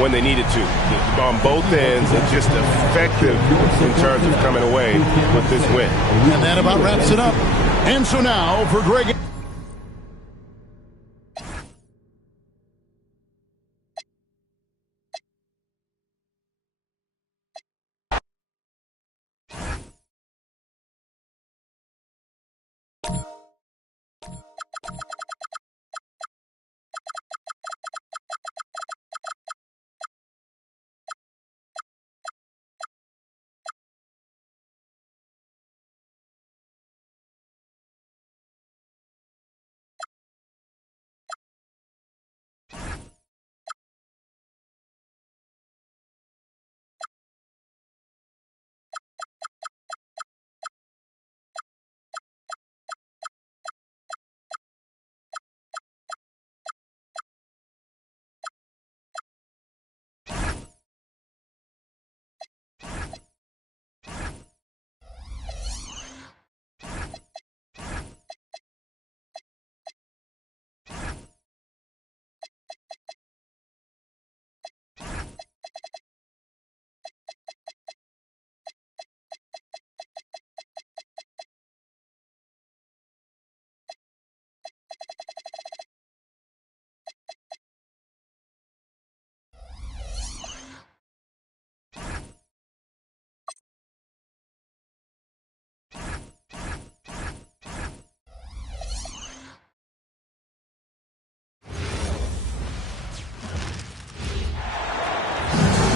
when they needed to. On both ends, and just effective in terms of coming away with this win. And that about wraps it up. And so now for Greg.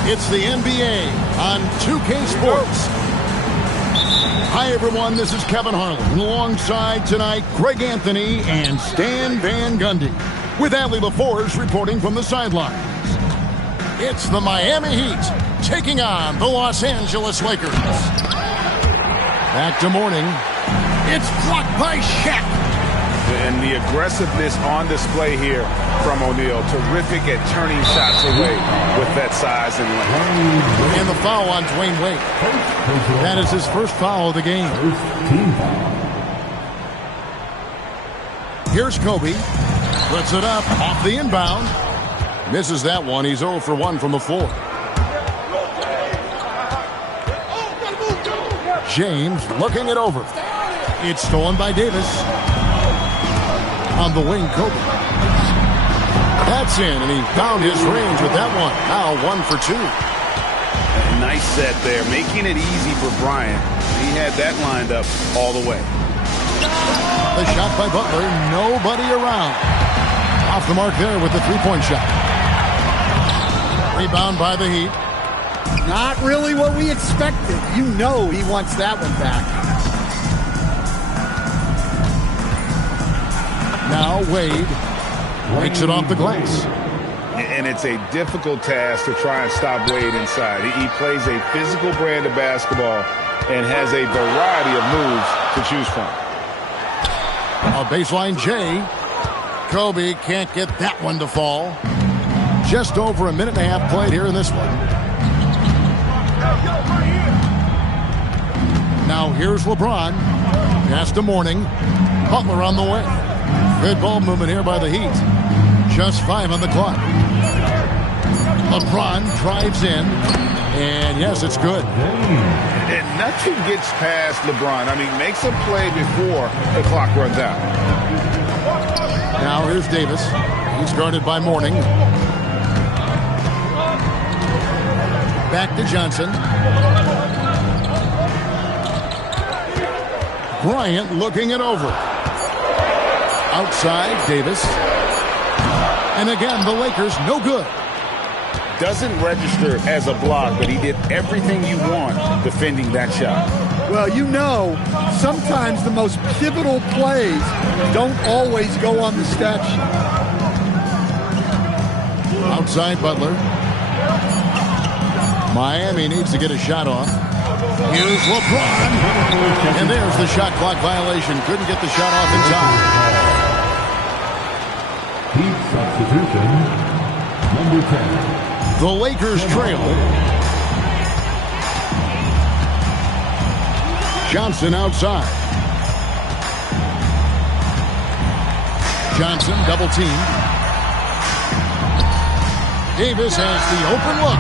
It's the NBA on 2K Sports. Hi, everyone. This is Kevin Harlan. Alongside tonight, Greg Anthony and Stan Van Gundy. With Allie LaForce reporting from the sidelines. It's the Miami Heat taking on the Los Angeles Lakers. Back to morning. It's blocked by Shaq. And the aggressiveness on display here from O'Neal. Terrific at turning shots away with that size and length. And the foul on Dwayne Wade. That is his first foul of the game. Here's Kobe. Puts it up off the inbound. Misses that one. He's 0 for 1 from the floor. James looking it over. It's stolen by Davis. On the wing, Kobe. That's in, and he found his range with that one. Now 1 for 2. Nice set there, making it easy for Bryant. He had that lined up all the way. The shot by Butler, nobody around. Off the mark there with the three-point shot. Rebound by the Heat. Not really what we expected. You know he wants that one back. Now Wade makes it off the glass. And it's a difficult task to try and stop Wade inside. He plays a physical brand of basketball and has a variety of moves to choose from. A baseline J. Kobe can't get that one to fall. Just over a minute and a half played here in this one. Now here's LeBron. Pass to Mourning. Butler on the way. Good ball movement here by the Heat. Just 5 on the clock. LeBron drives in. And yes, it's good. And nothing gets past LeBron. I mean, makes a play before the clock runs out. Now here's Davis. He's guarded by Mourning. Back to Johnson. Bryant looking it over. Outside, Davis. And again, the Lakers, no good. Doesn't register as a block, but he did everything you want defending that shot. Well, you know, sometimes the most pivotal plays don't always go on the stat sheet. Outside, Butler. Miami needs to get a shot off. Here's LeBron. And there's the shot clock violation. Couldn't get the shot off in time. Heat substitution, number 10. The Lakers trail. Johnson outside. Johnson double team. Davis has the open look.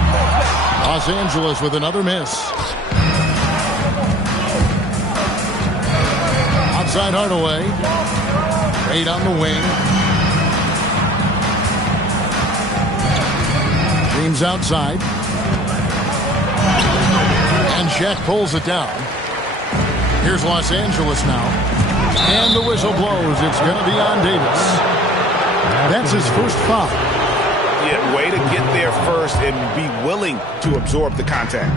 Los Angeles with another miss. Outside Hardaway. Wade on the wing. James outside. And Shaq pulls it down. Here's Los Angeles now. And the whistle blows. It's going to be on Davis. That's his first foul. Yeah, way to get there first and be willing to absorb the contact.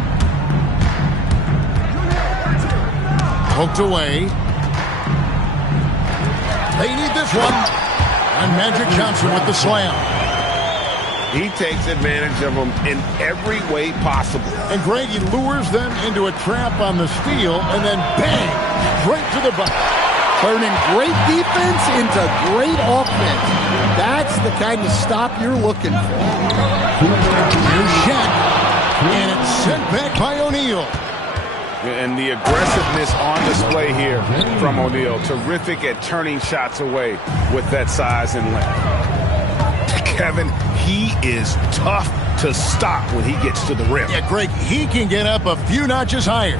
Poked away. They need this one. And Magic Johnson with the slam. He takes advantage of them in every way possible. And Greg, he lures them into a trap on the steal, and then bang, straight to the bucket. Turning great defense into great offense. That's the kind of stop you're looking for. Here's Shaq. And it's sent back by O'Neal. And the aggressiveness on display here from O'Neal. Terrific at turning shots away with that size and length. Kevin, he is tough to stop when he gets to the rim. Yeah, Greg, he can get up a few notches higher.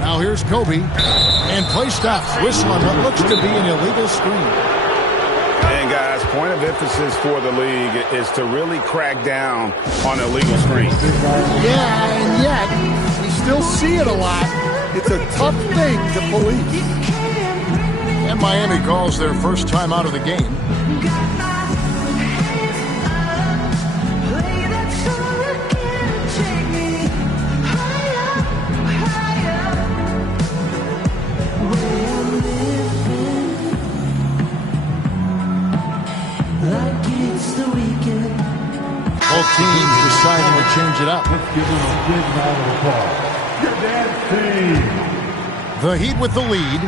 Now here's Kobe. And play stops. Whistle on what looks to be an illegal screen. And guys, point of emphasis for the league is to really crack down on illegal screens. Yeah, and yet, we still see it a lot. It's a tough thing to police. And Miami calls their first time out of the game. Both teams deciding to change it up. Let's give them a big round of applause. Your dance team. The Heat with the lead.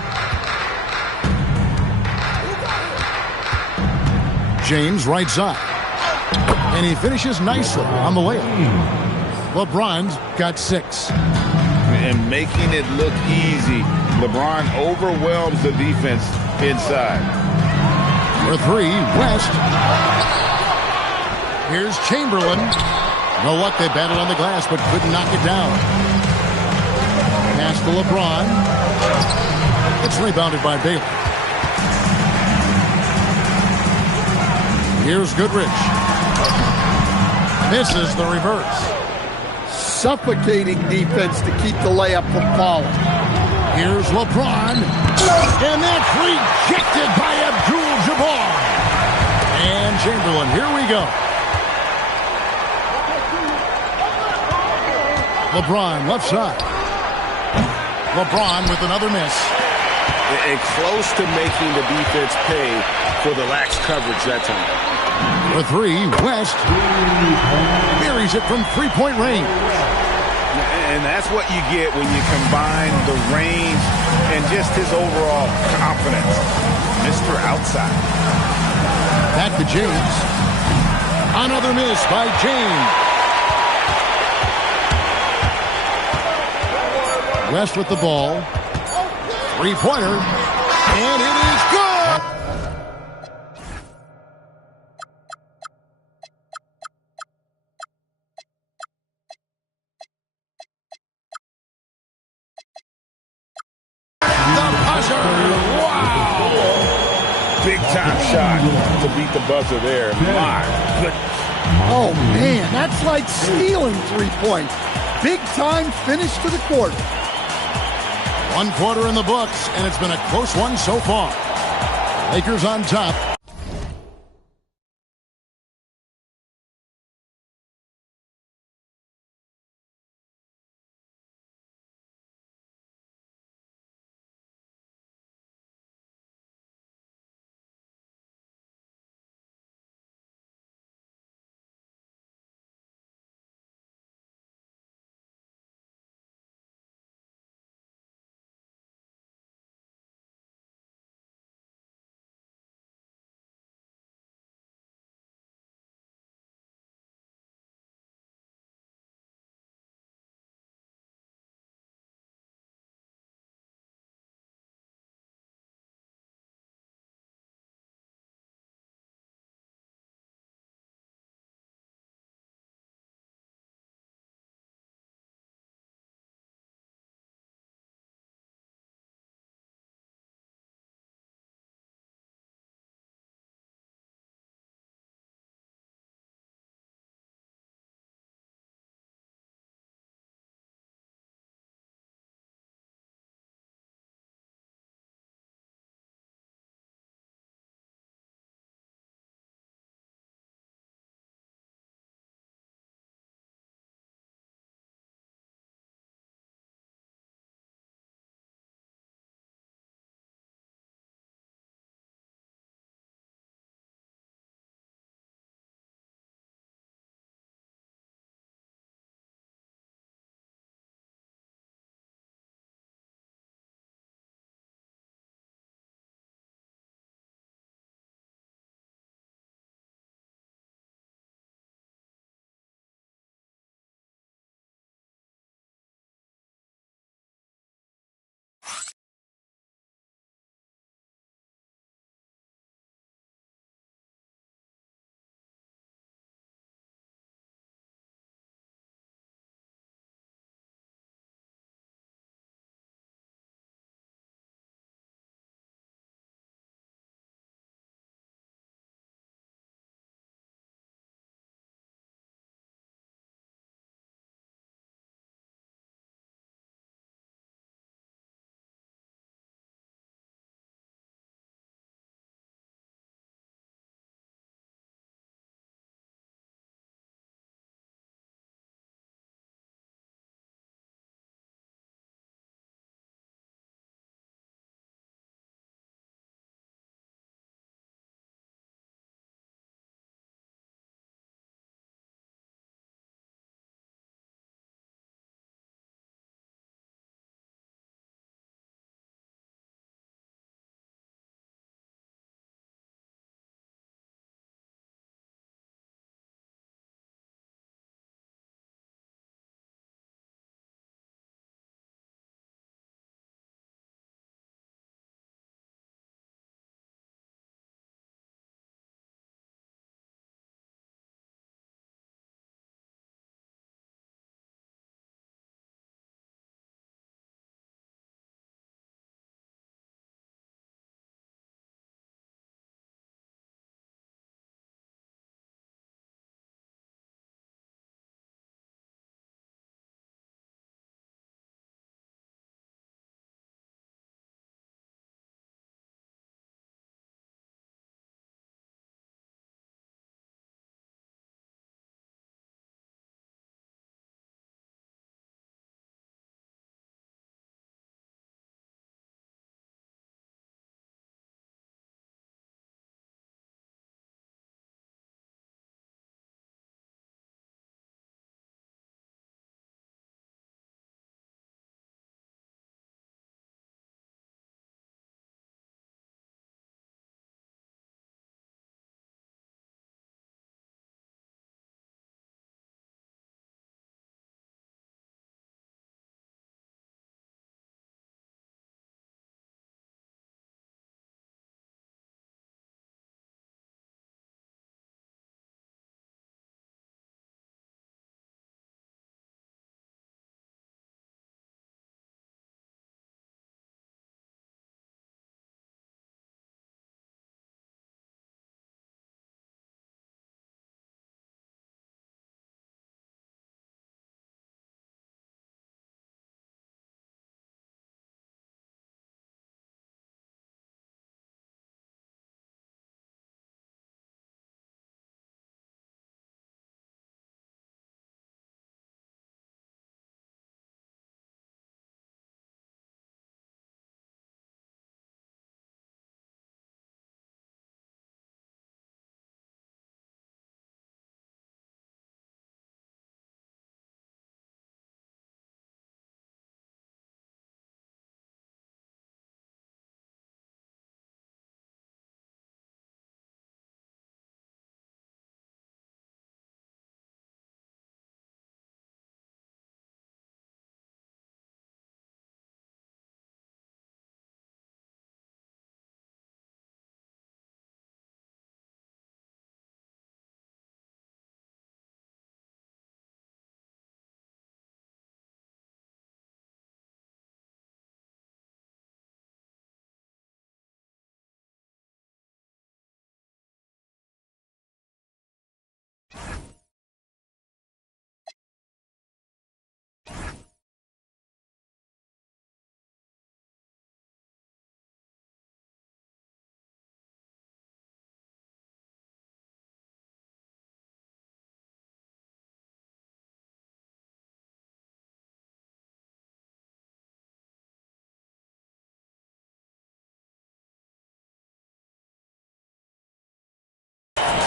James right side. And he finishes nicely on the layup. LeBron's got 6. And making it look easy. LeBron overwhelms the defense inside. For 3, West. Here's Chamberlain. You know what? They battled on the glass, but couldn't knock it down. Pass to LeBron. It's rebounded by Baylor. Here's Goodrich. Misses the reverse. Suffocating defense to keep the layup from falling. Here's LeBron. And that's rejected by Abdul-Jabbar. And Chamberlain, here we go. LeBron left side. LeBron with another miss. And close to making the defense pay for the lax coverage that time. For 3, West. Buries it from three-point range. And that's what you get when you combine the range and just his overall confidence. Mr. Outside. Back to James. Another miss by James. West with the ball. Three-pointer. And it is good! The buzzer! Wow! Big time shot to beat the buzzer there. My goodness. Oh, man, that's like stealing 3 points. Big time finish to the quarter. 1 quarter in the books, and it's been a close one so far. Lakers on top.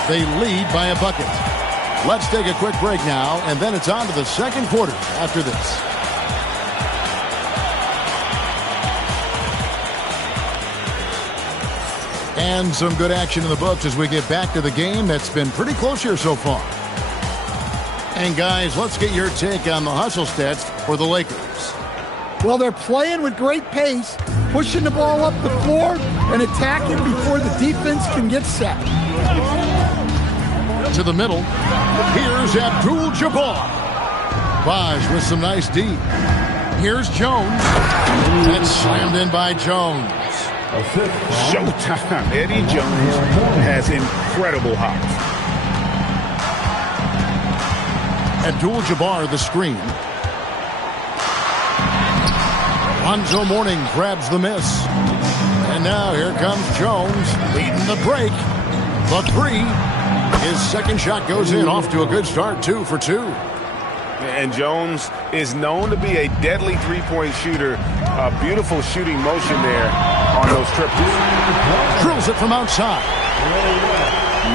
They lead by a bucket. Let's take a quick break now, and then it's on to the second quarter after this. And some good action in the books as we get back to the game that's been pretty close here so far. And guys, let's get your take on the hustle stats for the Lakers. Well, they're playing with great pace, pushing the ball up the floor and attacking before the defense can get set. To the middle, here's Abdul-Jabbar. Vaj with some nice D. Here's Jones. That's slammed in by Jones. Showtime. Eddie Jones has incredible hops. Abdul-Jabbar the screen. Lonzo Mourning grabs the miss. And now here comes Jones leading the break. The three. His second shot goes in, off to a good start, 2 for 2. And Jones is known to be a deadly three-point shooter. A beautiful shooting motion there on those triples. Drills it from outside.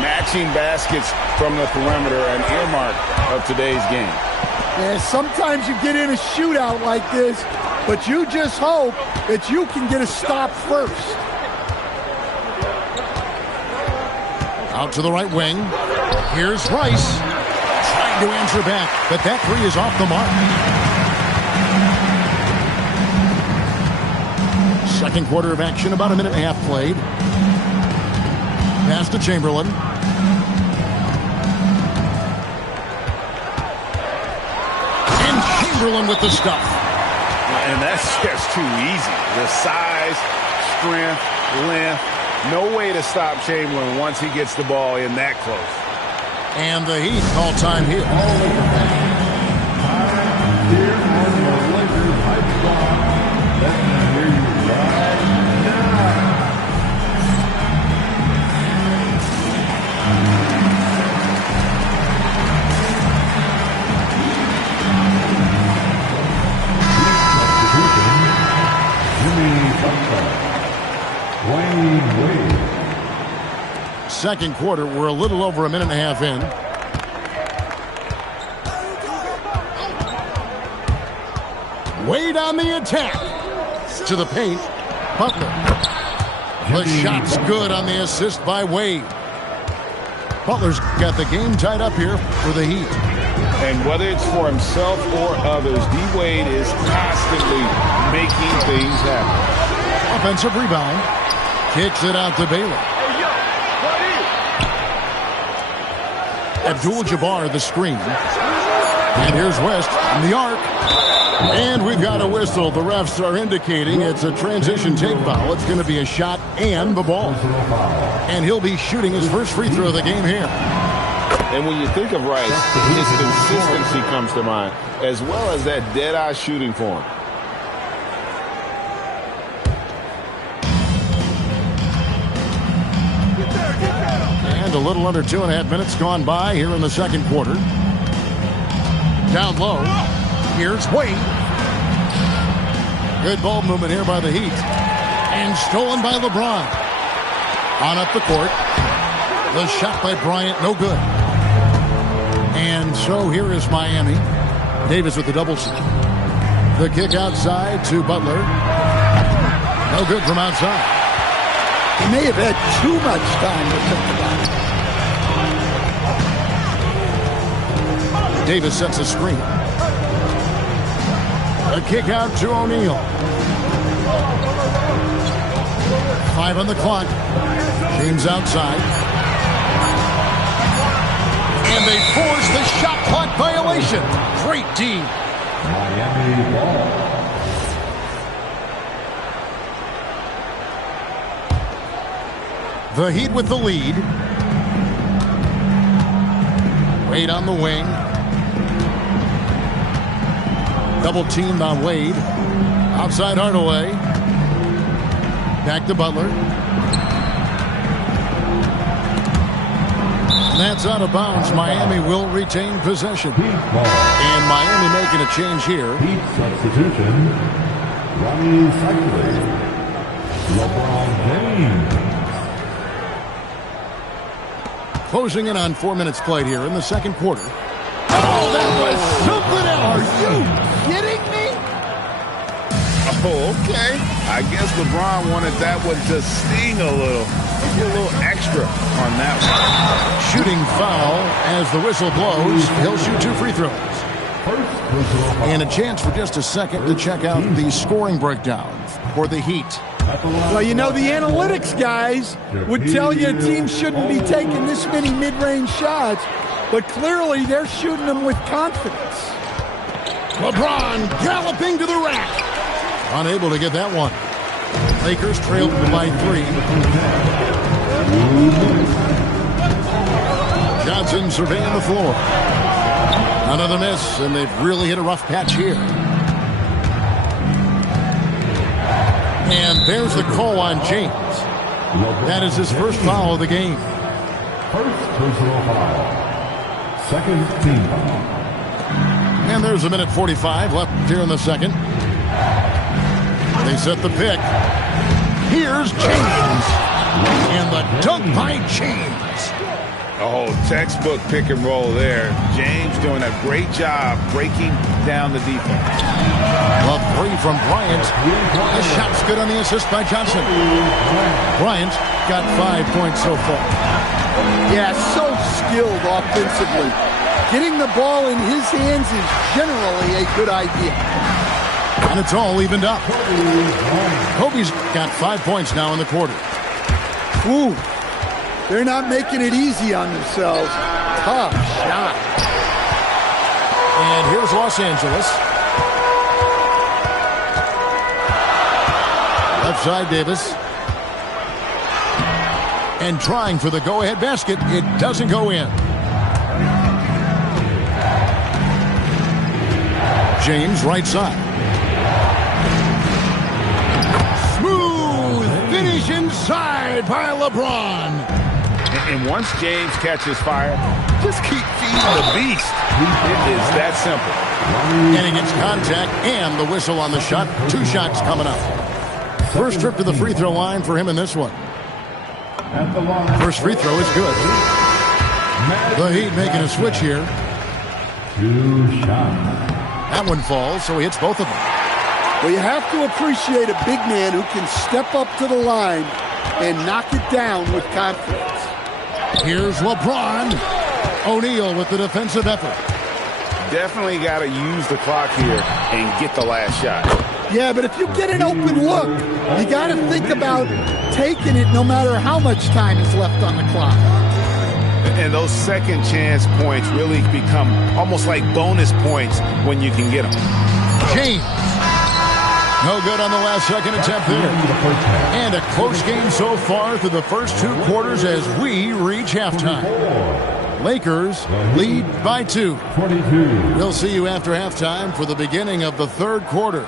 Matching baskets from the perimeter, an earmark of today's game. Yeah, sometimes you get in a shootout like this, but you just hope that you can get a stop first. Out to the right wing. Here's Rice. Trying to answer back, but that three is off the mark. Second quarter of action, about a minute and a half played. Pass to Chamberlain. And Chamberlain with the stuff. And that's just too easy. The size, strength, length. No way to stop Chamberlain once he gets the ball in that close. And the Heat all-time hit. Here on the Lakers Hype Squad. Let me hear you right now. Jimmy Butler. Dwayne Wade. Second quarter, we're a little over a minute and a half in. Wade on the attack. To the paint. Butler. The shot's good on the assist by Wade. Butler's got the game tied up here for the Heat. And whether it's for himself or others, D-Wade is constantly making things happen. Offensive rebound. Kicks it out to Baylor. Abdul-Jabbar the screen. And here's West on the arc. And we've got a whistle. The refs are indicating it's a transition take foul. It's going to be a shot and the ball. And he'll be shooting his first free throw of the game here. And when you think of Rice, his consistency comes to mind, as well as that dead-eye shooting form. And a little under 2.5 minutes gone by here in the second quarter. Down low. Here's Wade. Good ball movement here by the Heat. And stolen by LeBron. On up the court. The shot by Bryant, no good. And so here is Miami. Davis with the double team. The kick outside to Butler. No good from outside. He may have had too much time to think about it. Davis sets a screen. A kick out to O'Neal. 5 on the clock. James outside. And they force the shot clock violation. Great D. Miami ball. The Heat with the lead. Wade on the wing. Double teamed on Wade. Outside Hardaway. Back to Butler. That's out of bounds. Miami will retain possession. And Miami making a change here. Heat substitution. Ronnie Cycling. LeBron James. Closing in on 4 minutes played here in the second quarter. Oh, that was something else. Are you kidding me? Oh, okay. I guess LeBron wanted that one to sting a little. Maybe a little extra on that one. Shooting foul as the whistle blows. He'll shoot 2 free throws. And a chance for just a second to check out the scoring breakdown for the Heat. Well, you know, the analytics guys would tell you a team shouldn't be taking this many mid-range shots, but clearly they're shooting them with confidence. LeBron galloping to the rack. Unable to get that one. Lakers trailed by 3. Johnson surveying the floor. Another miss, and they've really hit a rough patch here. And there's the call on James. That is his first foul of the game. First personal foul. Second team foul. And there's a minute 45 left here in the second. They set the pick. Here's James. And the dunk by James. Oh, textbook pick and roll there. James doing a great job breaking down the defense. A 3 from Bryant. The shot's good on the assist by Johnson. Bryant got 5 points so far. Yeah, so skilled offensively. Getting the ball in his hands is generally a good idea. And it's all evened up. Kobe's got 5 points now in the quarter. Ooh, they're not making it easy on themselves. Tough shot. And here's Los Angeles. Left side, Davis. And trying for the go-ahead basket. It doesn't go in. James, right side. Smooth finish inside by LeBron. And once James catches fire, just keep feeding the beast. It is that simple. And he gets contact and the whistle on the shot. 2 shots coming up. First trip to the free throw line for him in this one. First free throw is good. The Heat making a switch here. 2 shots. That one falls, so he hits both of them. Well, you have to appreciate a big man who can step up to the line and knock it down with confidence. Here's LeBron. O'Neal with the defensive effort. Definitely got to use the clock here and get the last shot. Yeah, but if you get an open look, you got to think about taking it no matter how much time is left on the clock. And those second chance points really become almost like bonus points when you can get them. James. No good on the last second attempt there. And a close game so far through the first 2 quarters as we reach halftime. Lakers lead by 2. 22. We'll see you after halftime for the beginning of the third quarter.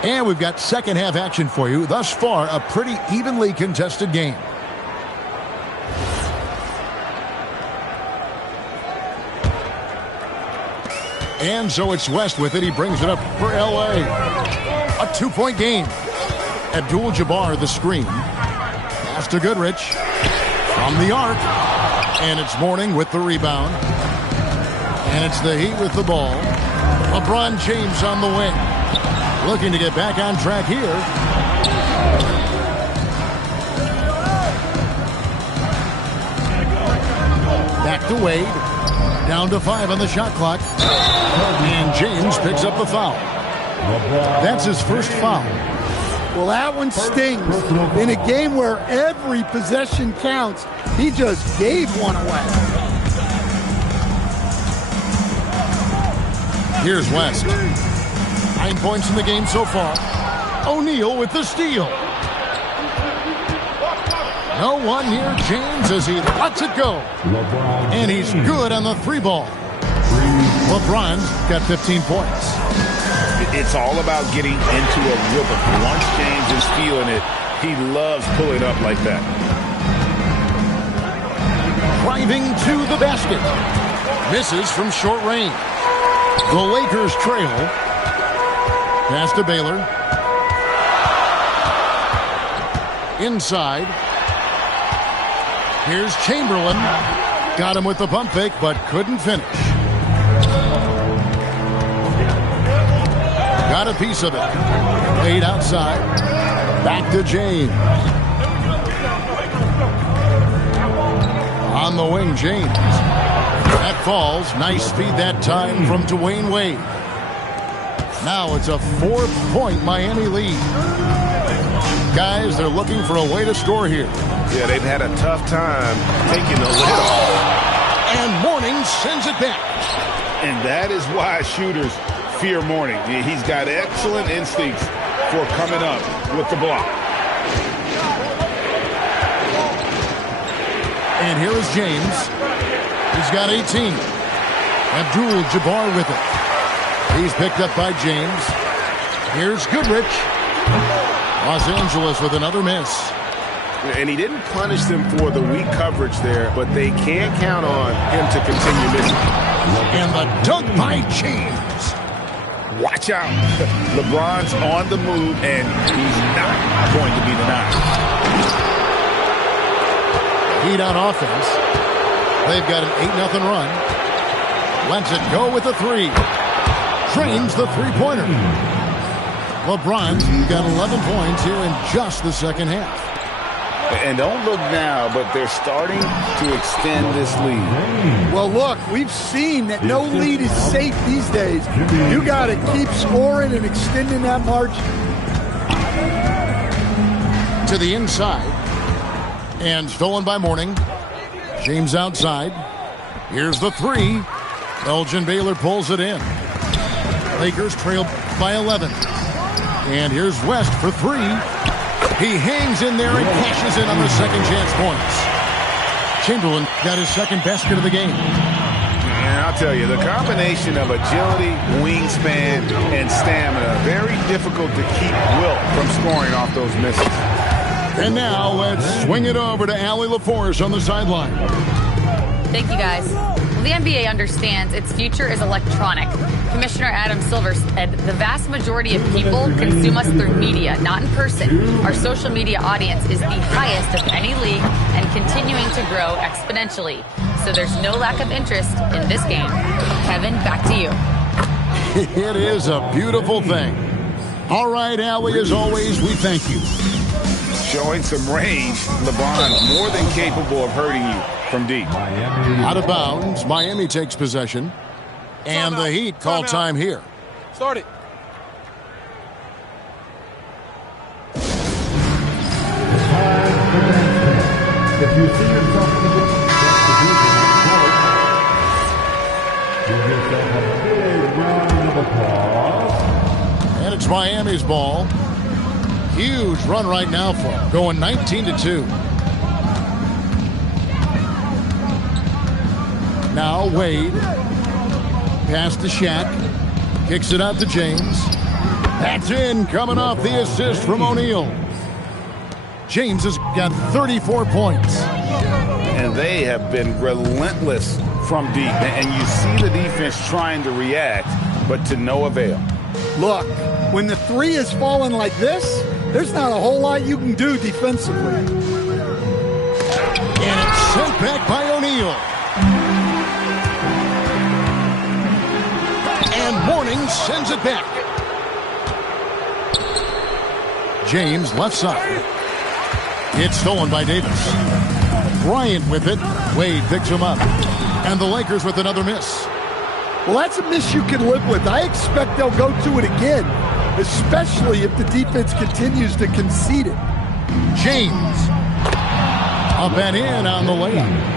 And we've got second half action for you. Thus far, a pretty evenly contested game. And so it's West with it. He brings it up for L.A. A 2-point game. Abdul-Jabbar the screen. Pass to Goodrich. From the arc. And it's Mourning with the rebound. And it's the Heat with the ball. LeBron James on the wing. Looking to get back on track here. Back to Wade. Down to 5 on the shot clock. And James picks up the foul. That's his first foul. Well, that one stings. In a game where every possession counts, he just gave one away. Here's West. 9 points in the game so far. O'Neal with the steal. No one near James as he lets it go. And he's good on the 3 ball. LeBron's got 15 points. It's all about getting into a rhythm. Once James is feeling it, he loves pulling up like that. Driving to the basket. Misses from short range. The Lakers trail. Pass to Baylor. Inside. Here's Chamberlain. Got him with the pump fake, but couldn't finish. Got a piece of it. Played outside. Back to James. On the wing, James. That falls. Nice speed that time from Dwayne Wade. Now it's a 4-point Miami lead. Guys, they're looking for a way to score here. Yeah, they've had a tough time taking the lid off. And Mourning sends it back. And that is why shooters fear Mourning. He's got excellent instincts for coming up with the block. And here is James. He's got 18. Abdul-Jabbar with it. He's picked up by James. Here's Goodrich. Los Angeles with another miss. And he didn't punish them for the weak coverage there, but they can't count on him to continue missing. And the dunk by James. Watch out. LeBron's on the move, and he's not going to be denied. Heat on offense. They've got an 8-0 run. Lets it go with the three. Drains the three-pointer. LeBron's got 11 points here in just the second half. And don't look now, but they're starting to extend this lead. Well, look, we've seen that no lead is safe these days. You got to keep scoring and extending that margin. To the inside. And stolen by Mourning. James outside. Here's the three. Elgin Baylor pulls it in. Lakers trail by 11. And here's West for three. He hangs in there and cashes in on the second chance points. Chamberlain got his second basket of the game. And I'll tell you, the combination of agility, wingspan, and stamina, very difficult to keep Wilt from scoring off those misses. And now let's swing it over to Allie LaForce on the sideline. Thank you, guys. The NBA understands its future is electronic. Commissioner Adam Silver said the vast majority of people consume us through media, not in person. Our social media audience is the highest of any league and continuing to grow exponentially. So there's no lack of interest in this game. Kevin, back to you. It is a beautiful thing. All right, Allie, as always, we thank you. Showing some range, LeBron more than capable of hurting you from deep. Out of bounds, Miami takes possession. And the Heat call time here. Start it. If you see yourself in the give yourself a big round of applause. And it's Miami's ball. Huge run right now for him, going 19-2. Now Wade. Pass to Shaq. Kicks it out to James. That's in, coming off the assist from O'Neal. James has got 34 points. And they have been relentless from deep. And you see the defense trying to react, but to no avail. Look, when the three is falling like this, there's not a whole lot you can do defensively. And it's sent back by O'Neal. And Mourning sends it back. James left side. It's stolen by Davis. Bryant with it. Wade picks him up. And the Lakers with another miss. Well, that's a miss you can live with. I expect they'll go to it again, especially if the defense continues to concede it. James. Up and in on the layup.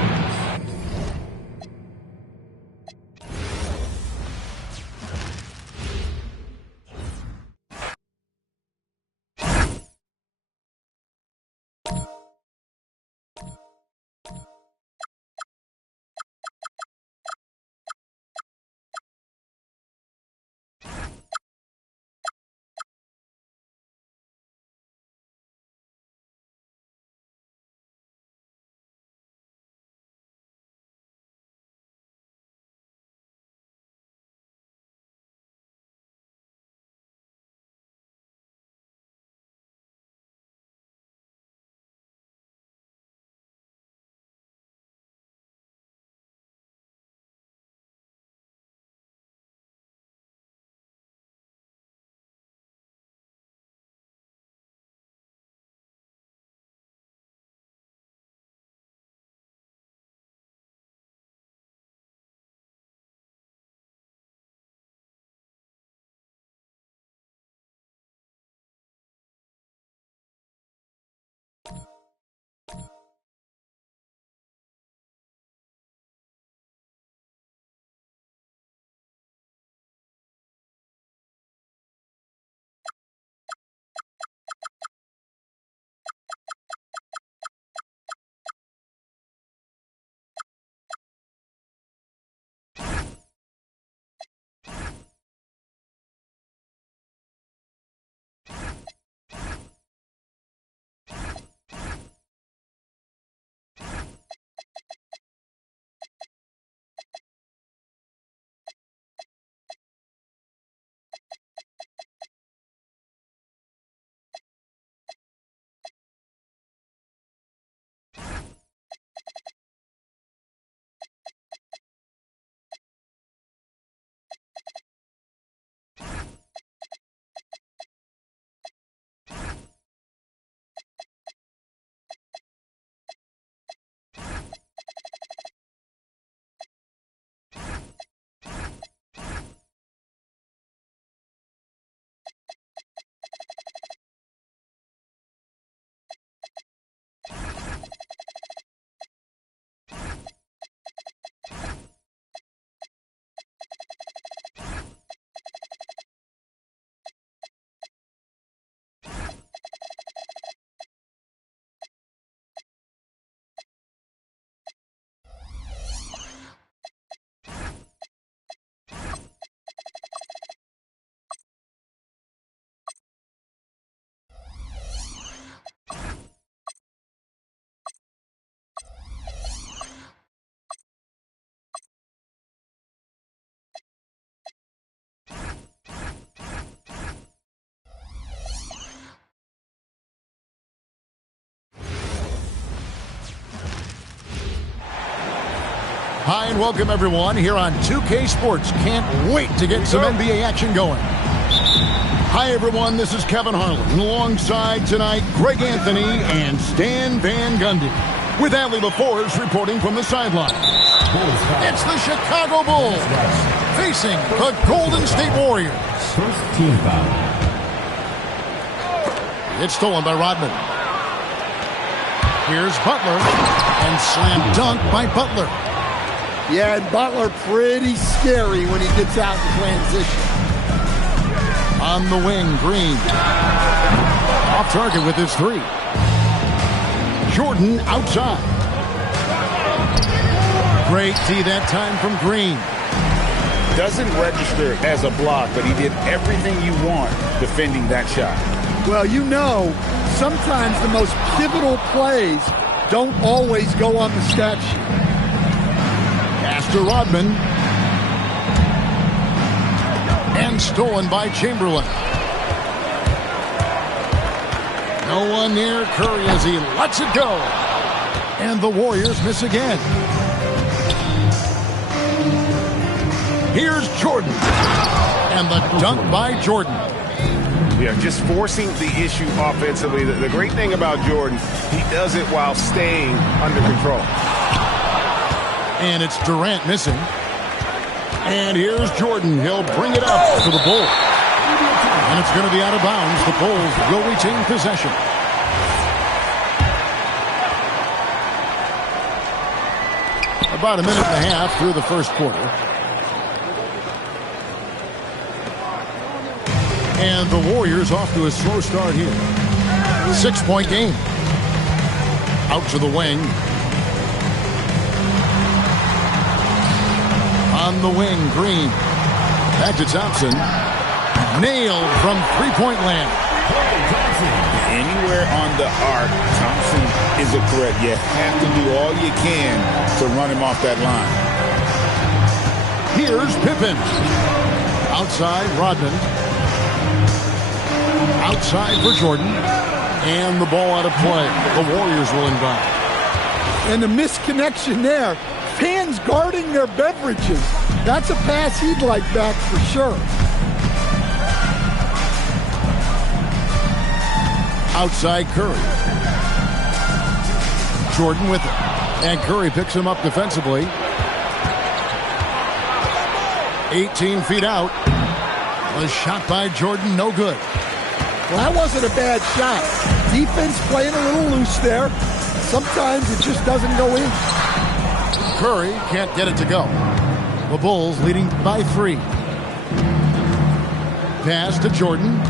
Hi, and welcome, everyone, here on 2K Sports. Can't wait to get some NBA action going. Hi, everyone. This is Kevin Harlan. Alongside tonight, Greg Anthony and Stan Van Gundy. With Allie LaForge reporting from the sideline. It's the Chicago Bulls facing the Golden State Warriors. First team foul. It's stolen by Rodman. Here's Butler, and slam dunk by Butler. Yeah, and Butler pretty scary when he gets out in transition. On the wing, Green. Off target with his three. Jordan outside. Great D that time from Green. Doesn't register as a block, but he did everything you want defending that shot. Well, you know, sometimes the most pivotal plays don't always go on the stat sheet. Pass to Rodman. And stolen by Chamberlain. No one near Curry as he lets it go. And the Warriors miss again. Here's Jordan. And the dunk by Jordan. Yeah, just forcing the issue offensively. The great thing about Jordan, he does it while staying under control. And it's Durant missing. And here's Jordan. He'll bring it up for the Bulls. And it's going to be out of bounds. The Bulls will retain possession. About a minute and a half through the first quarter. And the Warriors off to a slow start here. 6-point game. Out to the wing. On the wing, Green. Back to Thompson. Nailed from three-point land. Anywhere on the arc, Thompson is a threat. You have to do all you can to run him off that line. Here's Pippen. Outside, Rodman. Outside for Jordan. And the ball out of play. The Warriors will inbound. And the misconnection there. Fans guarding their beverages. That's a pass he'd like back for sure. Outside Curry. Jordan with it. And Curry picks him up defensively. 18 feet out. A shot by Jordan, no good. Well, that wasn't a bad shot. Defense playing a little loose there. Sometimes it just doesn't go in. Curry can't get it to go. The Bulls leading by 3. Pass to Jordan.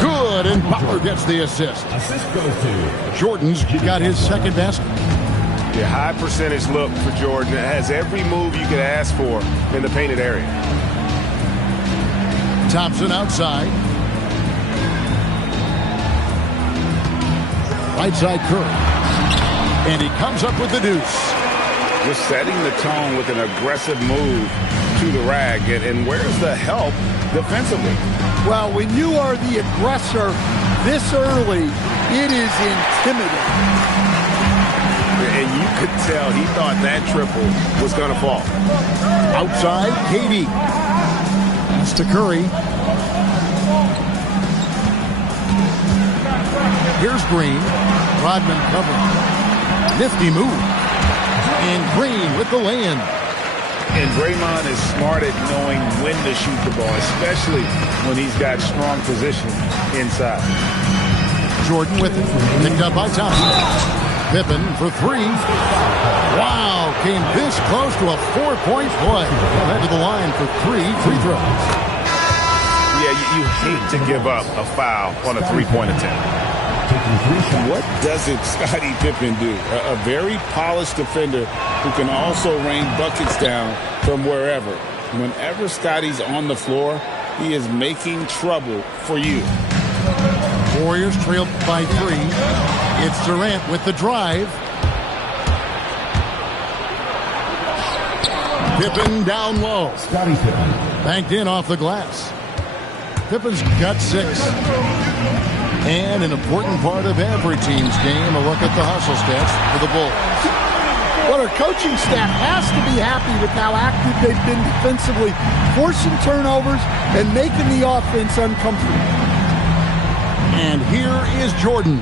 Good, and Butler gets the assist. Assist goes to Jordan's got his second basket. Yeah, high percentage look for Jordan. It has every move you could ask for in the painted area. Thompson outside. Right side Curry. And he comes up with the deuce. Just setting the tone with an aggressive move to the rag. And where's the help defensively? Well, when you are the aggressor this early, it is intimidating. And you could tell he thought that triple was going to fall. Outside, KD. Pass to Curry. Here's Green. Rodman covering. Nifty move. And Green with the lay-in. And Draymond is smart at knowing when to shoot the ball, especially when he's got strong position inside. Jordan with it. Picked up by Thompson. Pippen for 3. Wow, came this close to a 4-point play. Head to the line for 3 free throws. Yeah, you hate to give up a foul on a three-point attempt. What doesn't Scottie Pippen do? A very polished defender who can also rain buckets down from wherever. Whenever Scottie's on the floor, he is making trouble for you. Warriors trail by 3. It's Durant with the drive. Pippen down low. Scottie Pippen. Banked in off the glass. Pippen's got 6. And an important part of every team's game, a look at the hustle stats for the Bulls. Well, our coaching staff has to be happy with how active they've been defensively, forcing turnovers and making the offense uncomfortable. And here is Jordan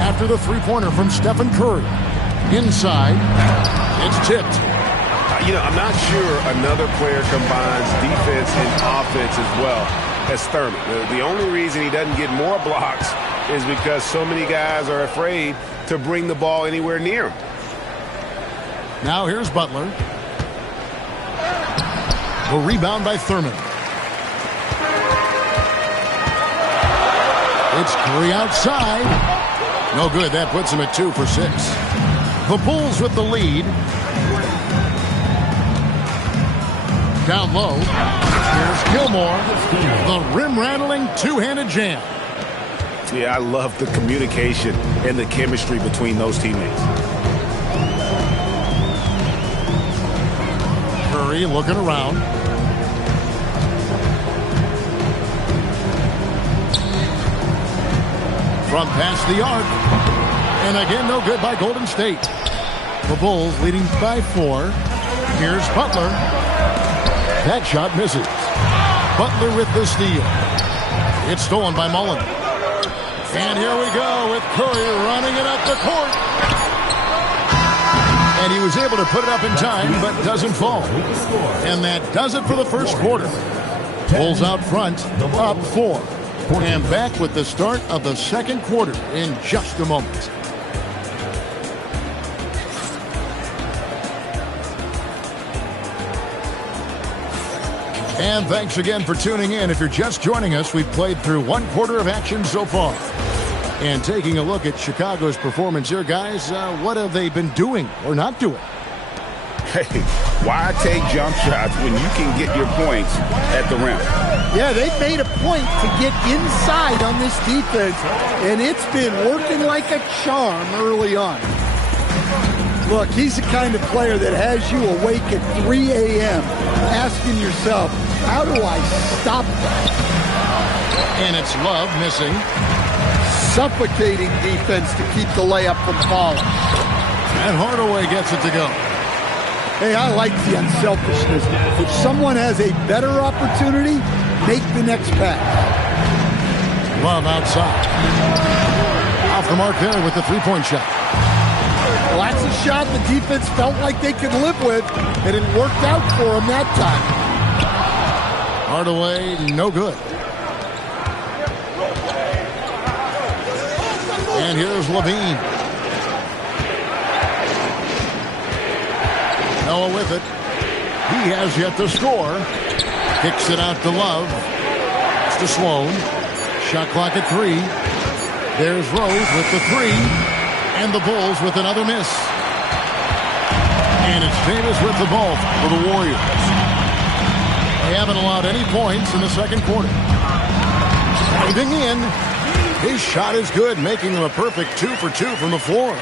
after the three-pointer from Stephen Curry. Inside, it's tipped. I'm not sure another player combines defense and offense as well as Thurman. The only reason he doesn't get more blocks is because so many guys are afraid to bring the ball anywhere near him. Now here's Butler. The rebound by Thurman. It's Curry outside. No good. That puts him at 2 for 6. The Bulls with the lead. Down low. Here's Gilmore. The rim-rattling two-handed jam. Yeah, I love the communication and the chemistry between those teammates. Curry looking around. From past the arc. And again, no good by Golden State. The Bulls leading by 4. Here's Butler. That shot misses. Butler with the steal. It's stolen by Mullen. And here we go with Curry running it up the court. And he was able to put it up in time, but doesn't fall. And that does it for the first quarter. Bulls out front, up 4. And back with the start of the second quarter in just a moment. And thanks again for tuning in. If you're just joining us, we've played through one quarter of action so far. And taking a look at Chicago's performance here, guys, what have they been doing or not doing? Hey, why take jump shots when you can get your points at the rim? Yeah, they've made a point to get inside on this defense, and it's been working like a charm early on. Look, he's the kind of player that has you awake at 3 a.m. asking yourself, how do I stop that? And it's Love missing. Suffocating defense to keep the layup from falling. And Hardaway gets it to go. Hey, I like the unselfishness. If someone has a better opportunity, make the next pass. Love outside. Off the mark there with the three-point shot. Well, that's a shot the defense felt like they could live with, and it worked out for them that time. Hardaway, no good. And here's Levine. Noah with it. He has yet to score. Kicks it out to Love. It's to Sloan. Shot clock at 3. There's Rose with the 3. And the Bulls with another miss. And it's Davis with the ball for the Warriors. They haven't allowed any points in the second quarter. Driving in. His shot is good, making him a perfect 2 for 2 from the floor.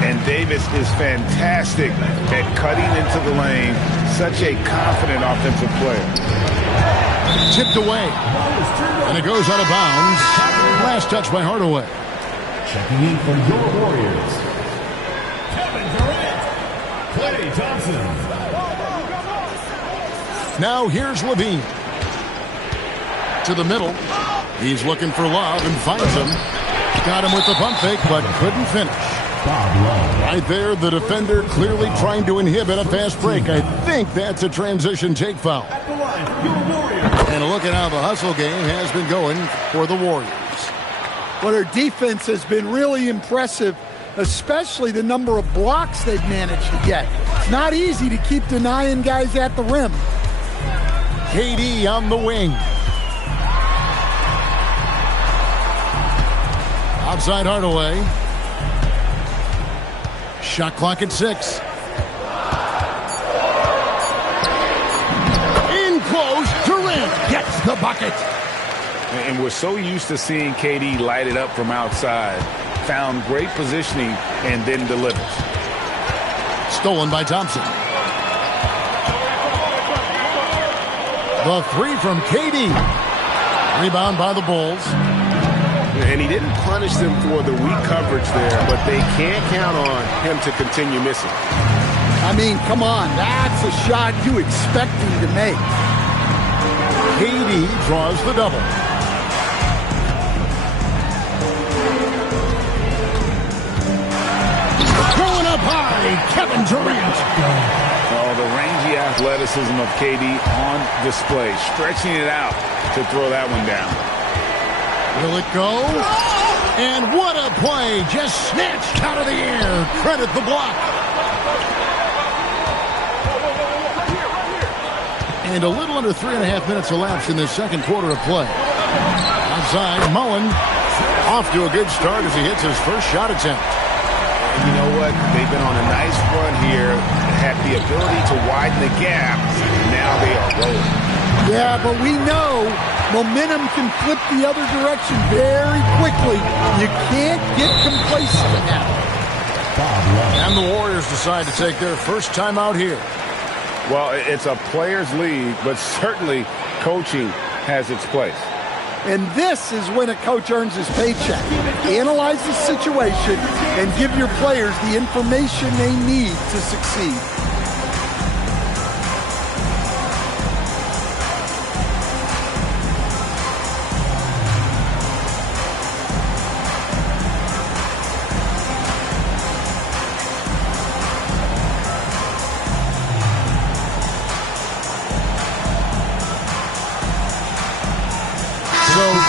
And Davis is fantastic at cutting into the lane. Such a confident offensive player. Tipped away. And it goes out of bounds. Last touch by Hardaway. Checking in for your Warriors, Kevin Durant, Klay Thompson. Now here's Levine. To the middle. He's looking for Love and finds him. Got him with the pump fake, but couldn't finish. Right there, the defender clearly trying to inhibit a fast break. I think that's a transition take foul. And look at how the hustle game has been going for the Warriors. Well, their defense has been really impressive, especially the number of blocks they've managed to get. It's not easy to keep denying guys at the rim. KD on the wing. Outside Hardaway. Shot clock at 6. In close, Durant gets the bucket. And we're so used to seeing KD light it up from outside. Found great positioning and then delivers. Stolen by Thompson. The 3 from KD. Rebound by the Bulls. And he didn't punish them for the weak coverage there, but they can't count on him to continue missing. I mean, come on. That's a shot you expect him to make. KD draws the double. Going up high, Kevin Durant. Oh, the rangy athleticism of KD on display, stretching it out to throw that one down. Will it go? And what a play, just snatched out of the air. Credit the block. And a little under 3.5 minutes elapsed in this second quarter of play. Outside, Mullen off to a good start as he hits his first shot attempt. And you know what? They've been on a nice run here, had the ability to widen the gap. Now they are rolling. Yeah, but we know momentum can flip the other direction very quickly. You can't get complacent in that. And the Warriors decide to take their first time out here. Well, it's a players' league, but certainly coaching has its place. And this is when a coach earns his paycheck. Analyze the situation and give your players the information they need to succeed.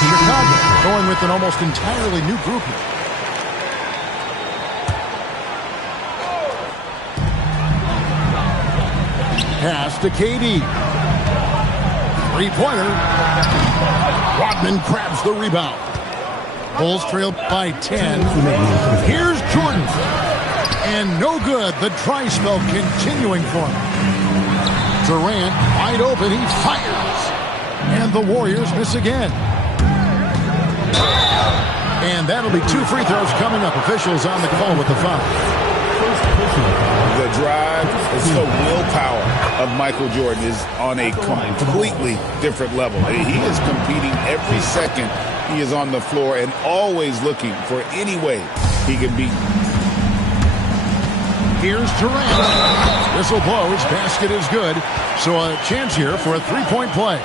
Chicago going with an almost entirely new group here. Pass to KD. Three-pointer. Rodman grabs the rebound. Bulls trail by 10. Here's Jordan. And no good. The dry spell continuing for him. Durant wide open. He fires. And the Warriors miss again. And that'll be 2 free throws coming up. Officials on the call with the foul. The drive is the willpower of Michael Jordan is on a completely different level. He is competing every second he is on the floor and always looking for any way he can beat. Here's Durant. Whistle blows. Basket is good. So a chance here for a three-point play.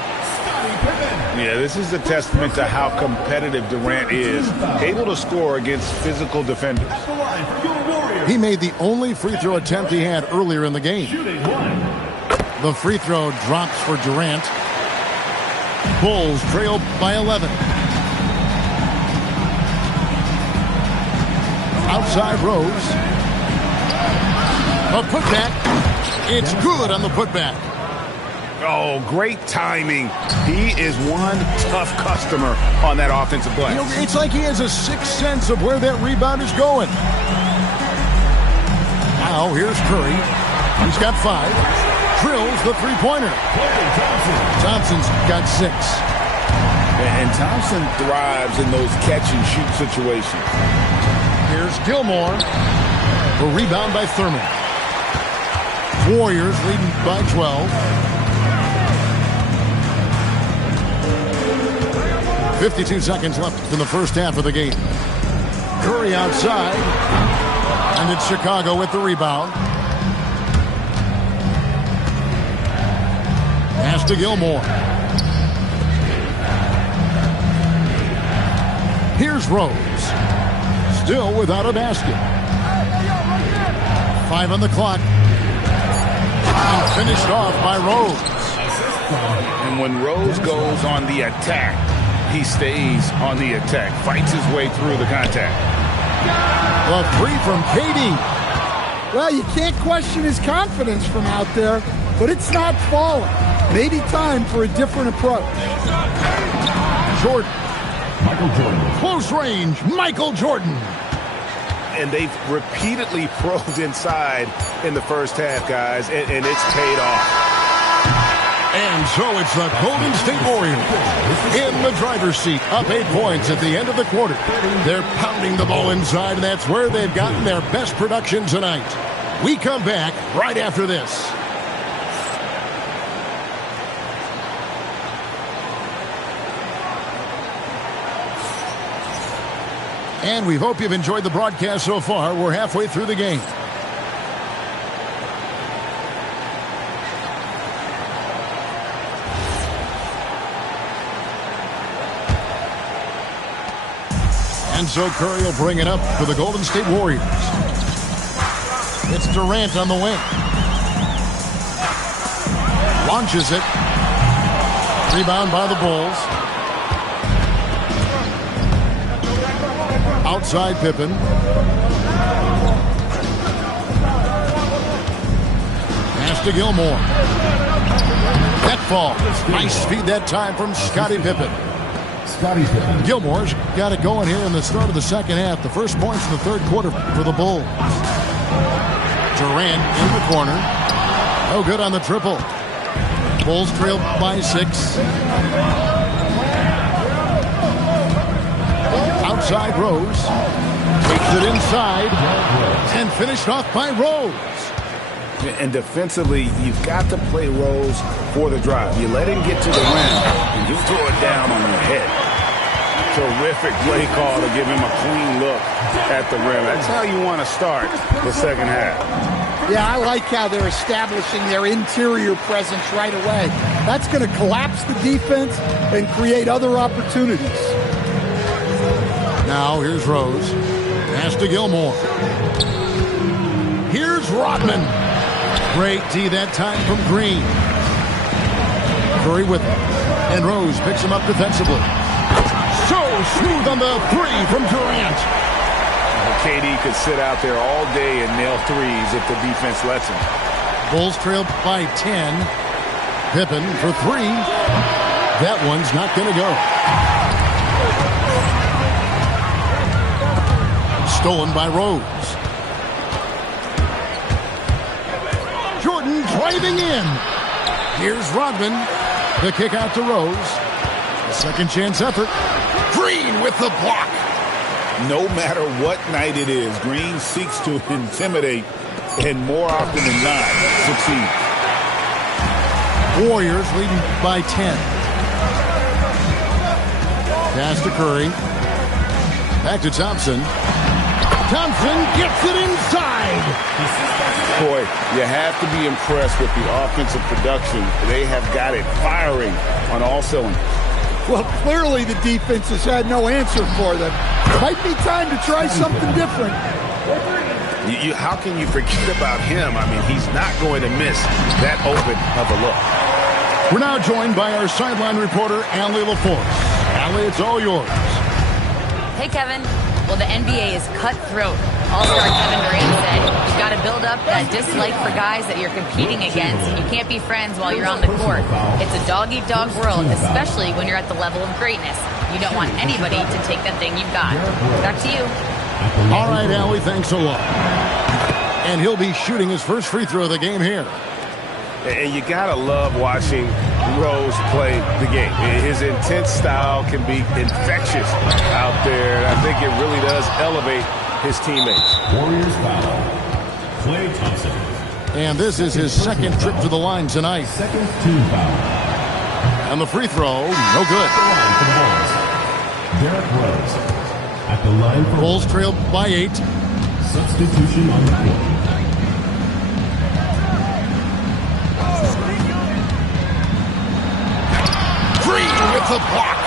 Yeah, this is a testament to how competitive Durant is, able to score against physical defenders. He made the only free throw attempt he had earlier in the game. The free throw drops for Durant. Bulls trail by 11. Outside Rose. A putback. It's good on the putback. Oh, great timing. He is one tough customer on that offensive play. You know, it's like he has a sixth sense of where that rebound is going. Now, here's Curry. He's got 5. Drills the three-pointer. Thompson's got 6. And Thompson thrives in those catch-and-shoot situations. Here's Gilmore. A rebound by Thurman. Warriors leading by 12. 52 seconds left in the first half of the game. Curry outside. And it's Chicago with the rebound. Pass to Gilmore. Here's Rose. Still without a basket. 5 on the clock. And finished off by Rose. And when Rose goes on the attack, he stays on the attack, fights his way through the contact. A 3 from KD. Well, you can't question his confidence from out there, but it's not falling. Maybe time for a different approach. Jordan. Michael Jordan. Close range, Michael Jordan. And they've repeatedly probed inside in the first half, guys, and it's paid off. And so it's the Golden State Warriors in the driver's seat, up 8 points at the end of the quarter. They're pounding the ball inside, and that's where they've gotten their best production tonight. We come back right after this. And we hope you've enjoyed the broadcast so far. We're halfway through the game. And so Curry will bring it up for the Golden State Warriors. It's Durant on the wing. Launches it. Rebound by the Bulls. Outside Pippen. Pass to Gilmore. That fall. Nice feed that time from Scottie Pippen. Gilmore's got it going here in the start of the second half. The first points in the third quarter for the Bulls. Durant in the corner. No good on the triple. Bulls trail by 6. Outside Rose. Takes it inside. And finished off by Rose. And defensively, you've got to play Rose for the drive. You let him get to the rim, and you throw it down on your head. Terrific play call to give him a clean look at the rim. That's how you want to start the second half. Yeah, I like how they're establishing their interior presence right away. That's going to collapse the defense and create other opportunities. Now here's Rose. Pass to Gilmore. Here's Rodman. Great D that time from Green. Curry with it. And Rose picks him up defensively. So smooth on the 3 from Durant. KD could sit out there all day and nail threes if the defense lets him. Bulls trail by 10. Pippen for 3. That one's not going to go. Stolen by Rose. Jordan driving in. Here's Rodman. The kick out to Rose. A second chance effort. Green with the block. No matter what night it is, Green seeks to intimidate and more often than not succeed. Warriors leading by 10. Pass to Curry. Back to Thompson. Thompson gets it inside. Boy, you have to be impressed with the offensive production. They have got it firing on all cylinders. Well, clearly the defense has had no answer for them. Might be time to try something different. How can you forget about him? I mean, he's not going to miss that open of a look. We're now joined by our sideline reporter, Allie LaForce. Allie, it's all yours. Hey, Kevin. Well, the NBA is cutthroat. All-star Kevin Durant said, you've got to build up that dislike for guys that you're competing against. You can't be friends while you're on the court. It's a dog-eat-dog world, especially when you're at the level of greatness. You don't want anybody to take that thing you've got. Back to you. All right, Allie, thanks a lot. And he'll be shooting his first free throw of the game here. And you got to love watching Rose play the game. His intense style can be infectious out there. And I think it really does elevate his teammates. Warriors foul. Klay Thompson. And this is his second trip to the line tonight. Second team foul. And the free throw, no good. Derrick Rose. At the line for Bulls trail by 8. Substitution on the court. Green with the block.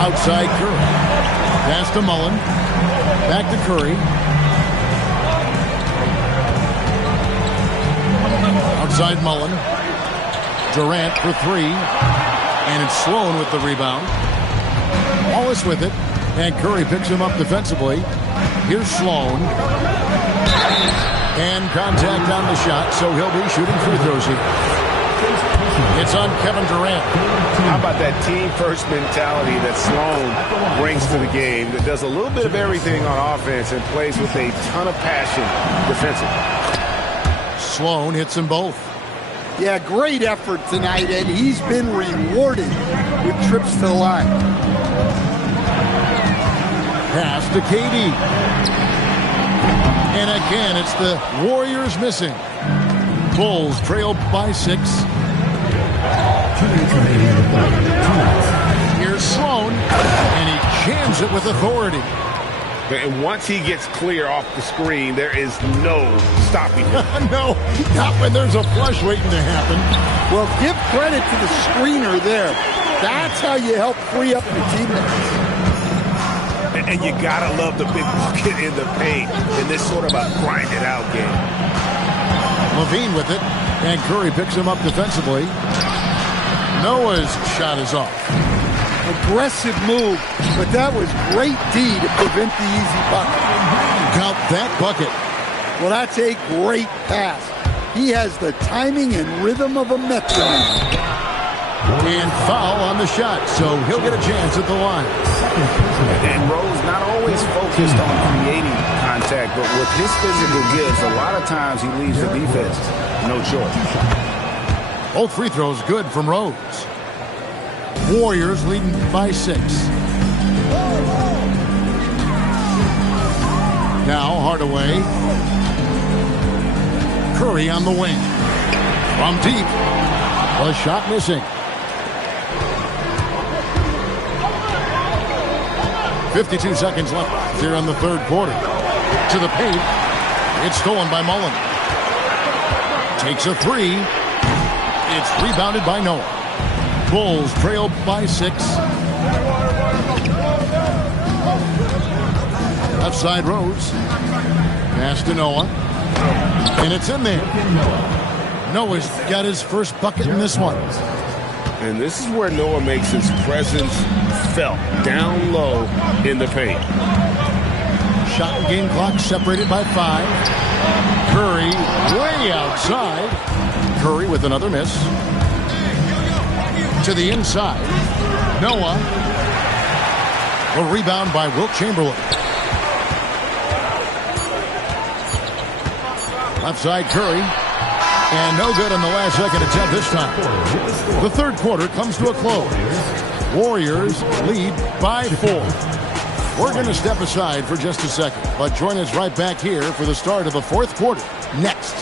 Outside Curry. Pass to Mullen. Back to Curry. Outside Mullen. Durant for 3. And it's Sloan with the rebound. Wallace with it. And Curry picks him up defensively. Here's Sloan. And contact on the shot, so he'll be shooting free throws here. It's on Kevin Durant. How about that team-first mentality that Sloan brings to the game that does a little bit of everything on offense and plays with a ton of passion defensively. Sloan hits them both. Yeah, great effort tonight, and he's been rewarded with trips to the line. Pass to KD. And again, it's the Warriors missing. Bulls trail by 6. Here's Sloan. And he jams it with authority. And once he gets clear off the screen, there is no stopping him. No, not when there's a flush waiting to happen. Well, give credit to the screener there. That's how you help free up your teammates. And you gotta love the big bucket in the paint in this sort of a grinded-out game. Levine with it, and Curry picks him up defensively. Noah's shot is off. Aggressive move, but that was great D to prevent the easy bucket. Count that bucket. Well, that's a great pass. He has the timing and rhythm of a metronome. And foul on the shot, so he'll get a chance at the line. And Rose not always focused on creating contact, but with his physical gifts, a lot of times he leaves the defense no choice. Both free throws good from Rose. Warriors leading by 6. Now Hardaway. Curry on the wing. From deep. A shot missing. 52 seconds left here in the third quarter. To the paint. It's stolen by Mullen. Takes a 3. It's rebounded by Noah. Bulls trail by 6. Left side Rose. Pass to Noah. And it's in there. Noah's got his first bucket in this one. And this is where Noah makes his presence felt, down low in the paint. Shot and game clock separated by 5. Curry way outside. Curry with another miss. To the inside. Noah. A rebound by Wilt Chamberlain. Left side Curry. And no good on the last second attempt this time. The third quarter comes to a close. Warriors lead by 4. We're going to step aside for just a second, but join us right back here for the start of the fourth quarter next.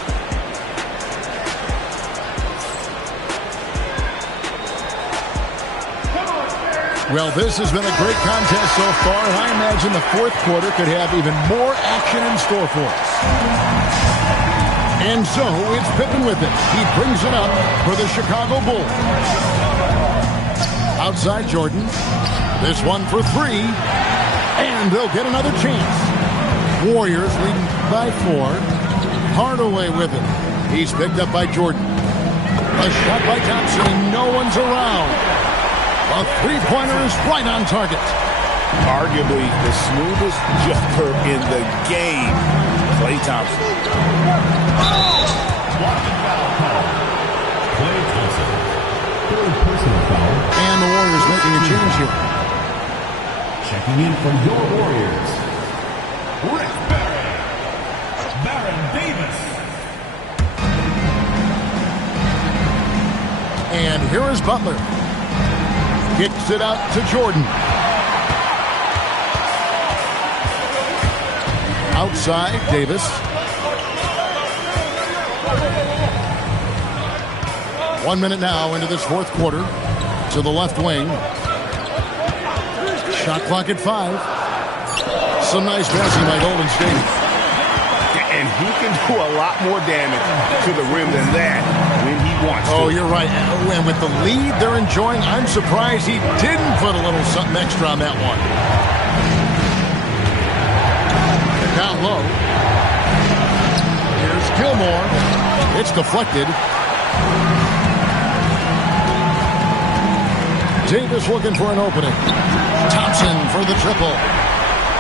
Well, this has been a great contest so far, and I imagine the fourth quarter could have even more action in store for us. And so it's Pippen with it. He brings it up for the Chicago Bulls. Outside Jordan. This one for 3. And they'll get another chance. Warriors leading by 4. Hardaway with it. He's picked up by Jordan. A shot by Thompson, and no one's around. A three-pointer is right on target. Arguably the smoothest jumper in the game, Klay Thompson. Klay Thompson. Third personal foul. And the Warriors making a change here. Checking in from your Warriors, Rick Barron. Baron Davis. And here is Butler. Kicks it out to Jordan. Outside, Davis. One minute now into this fourth quarter. To the left wing. Shot clock at 5. Some nice passing by Golden State. And he can do a lot more damage to the rim than that when he wants to. Oh, you're right. And with the lead they're enjoying, I'm surprised he didn't put a little something extra on that one. Down low. Here's Gilmore. It's deflected. Davis looking for an opening. Thompson for the triple.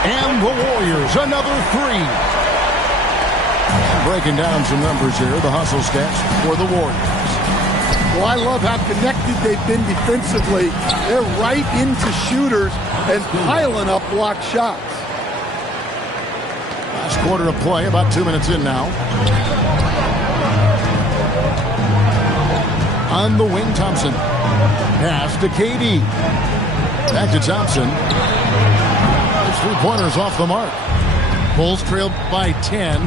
And the Warriors, another 3. Breaking down some numbers here, the hustle stats for the Warriors. Well, I love how connected they've been defensively. They're right into shooters and piling up block shots. Last quarter of play, about 2 minutes in now. On the wing, Thompson. Pass to KD. Back to Thompson. His three-pointers off the mark. Bulls trailed by 10.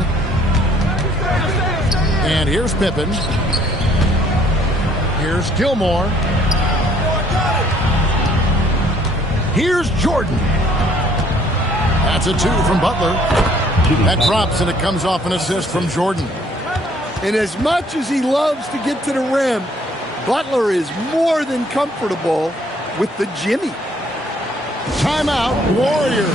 And here's Pippen. Here's Gilmore. Here's Jordan. That's a 2 from Butler. That drops, and it comes off an assist from Jordan. And as much as he loves to get to the rim, Butler is more than comfortable with the Jimmy. Timeout, Warriors.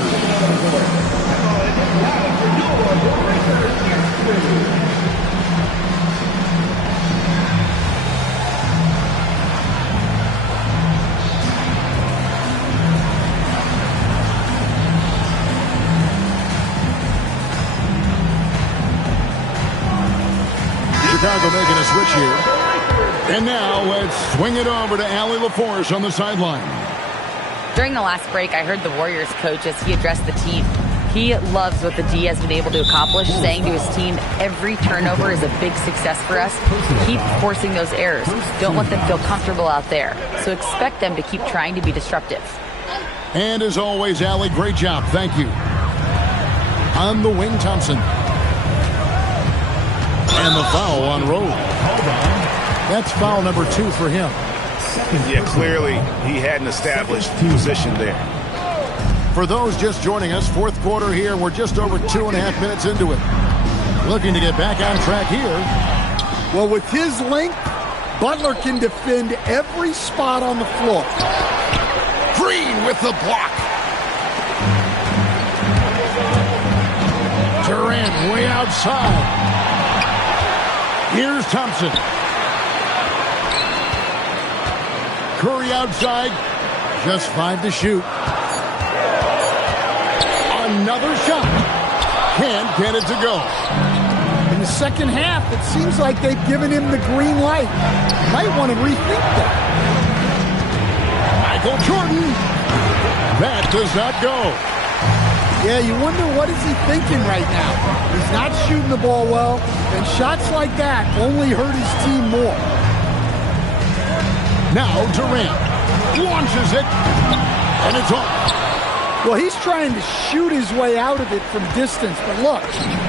Chicago making a switch here. And now let's swing it over to Allie LaForce on the sideline. During the last break, I heard the Warriors coach as he addressed the team. He loves what the D has been able to accomplish, saying to his team, every turnover is a big success for us. Keep forcing those errors. Don't let them feel comfortable out there. So expect them to keep trying to be disruptive. And as always, Allie, great job. Thank you. On the wing, Thompson. And the foul on Rose. That's foul number 2 for him. Yeah, clearly he hadn't established position there. For those just joining us, fourth quarter here. We're just over 2.5 minutes into it. Looking to get back on track here. Well, with his length, Butler can defend every spot on the floor. Green with the block. Durant way outside. Here's Thompson. Curry outside. Just 5 to shoot. Another shot. Can't get it to go. In the second half, it seems like they've given him the green light. Might want to rethink that. Michael Jordan. That does not go. Yeah, you wonder what is he thinking right now. He's not shooting the ball well, and shots like that only hurt his team more. Now Durant launches it, and it's off. Well, he's trying to shoot his way out of it from distance, but look,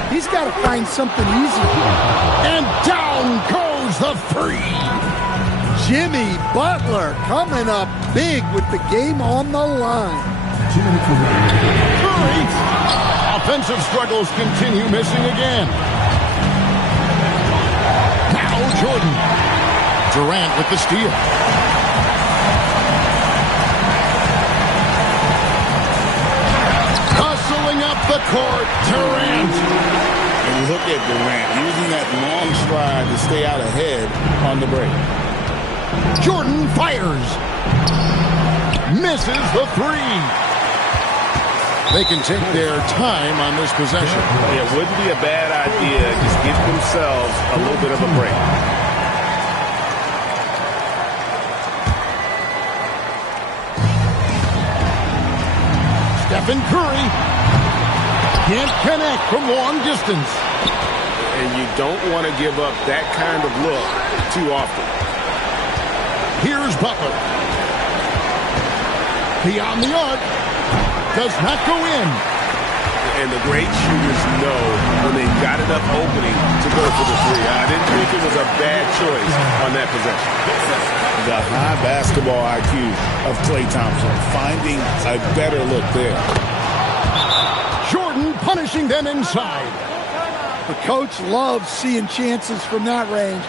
he's got to find something easy. And down goes the three. Jimmy Butler coming up big with the game on the line. Curry. Offensive struggles continue, missing again. Now Jordan. Durant with the steal. Hustling up the court, Durant. And look at Durant using that long stride to stay out ahead on the break. Jordan fires. Misses the three. They can take their time on this possession. It wouldn't be a bad idea. Just give themselves a little bit of a break. Stephen Curry can't connect from long distance. And you don't want to give up that kind of look too often. Here's Butler. Beyond the arc. Does not go in. And the great shooters know when they've got enough opening to go for the three. I didn't think it was a bad choice on that possession. The high basketball IQ of Klay Thompson, finding a better look there. Jordan punishing them inside. The coach loves seeing chances from that range.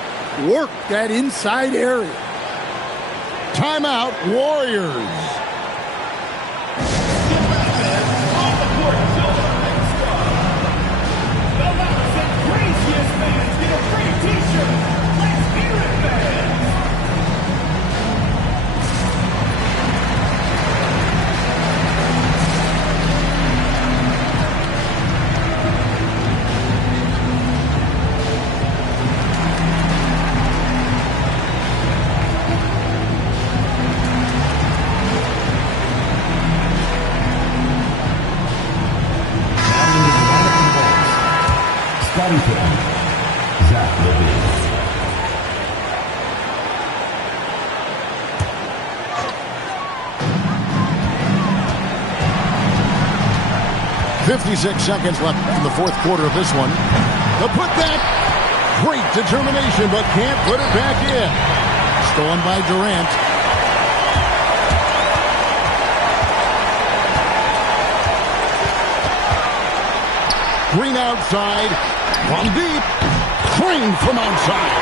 Work that inside area. Timeout, Warriors. Zach LaVine. 56 seconds left in the fourth quarter of this one. The putback. Great determination, but can't put it back in. Stolen by Durant. Screen outside. From deep. Crane from outside.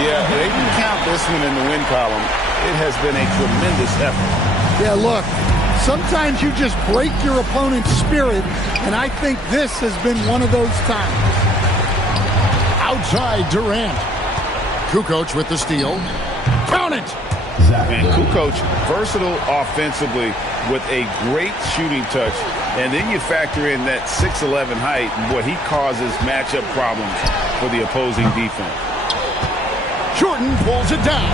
Yeah, they can count this one in the win column. It has been a tremendous effort. Yeah, look, sometimes you just break your opponent's spirit, and I think this has been one of those times. Outside Durant. Kukoc with the steal. Count it! And Kukoc, versatile offensively with a great shooting touch. And then you factor in that 6'11" height, and boy, he causes matchup problems for the opposing defense. Jordan pulls it down.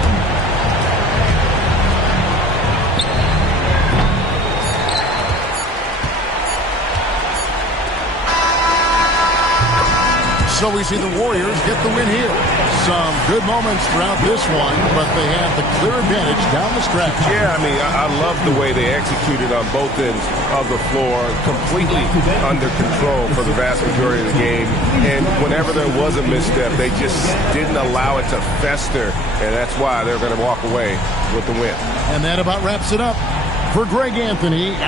So we see the Warriors get the win here. Some good moments throughout this one, but they have the clear advantage down the stretch. Yeah, I mean, I love the way they executed on both ends of the floor, completely under control for the vast majority of the game. And whenever there was a misstep, they just didn't allow it to fester, and that's why they're going to walk away with the win. And that about wraps it up for Greg Anthony.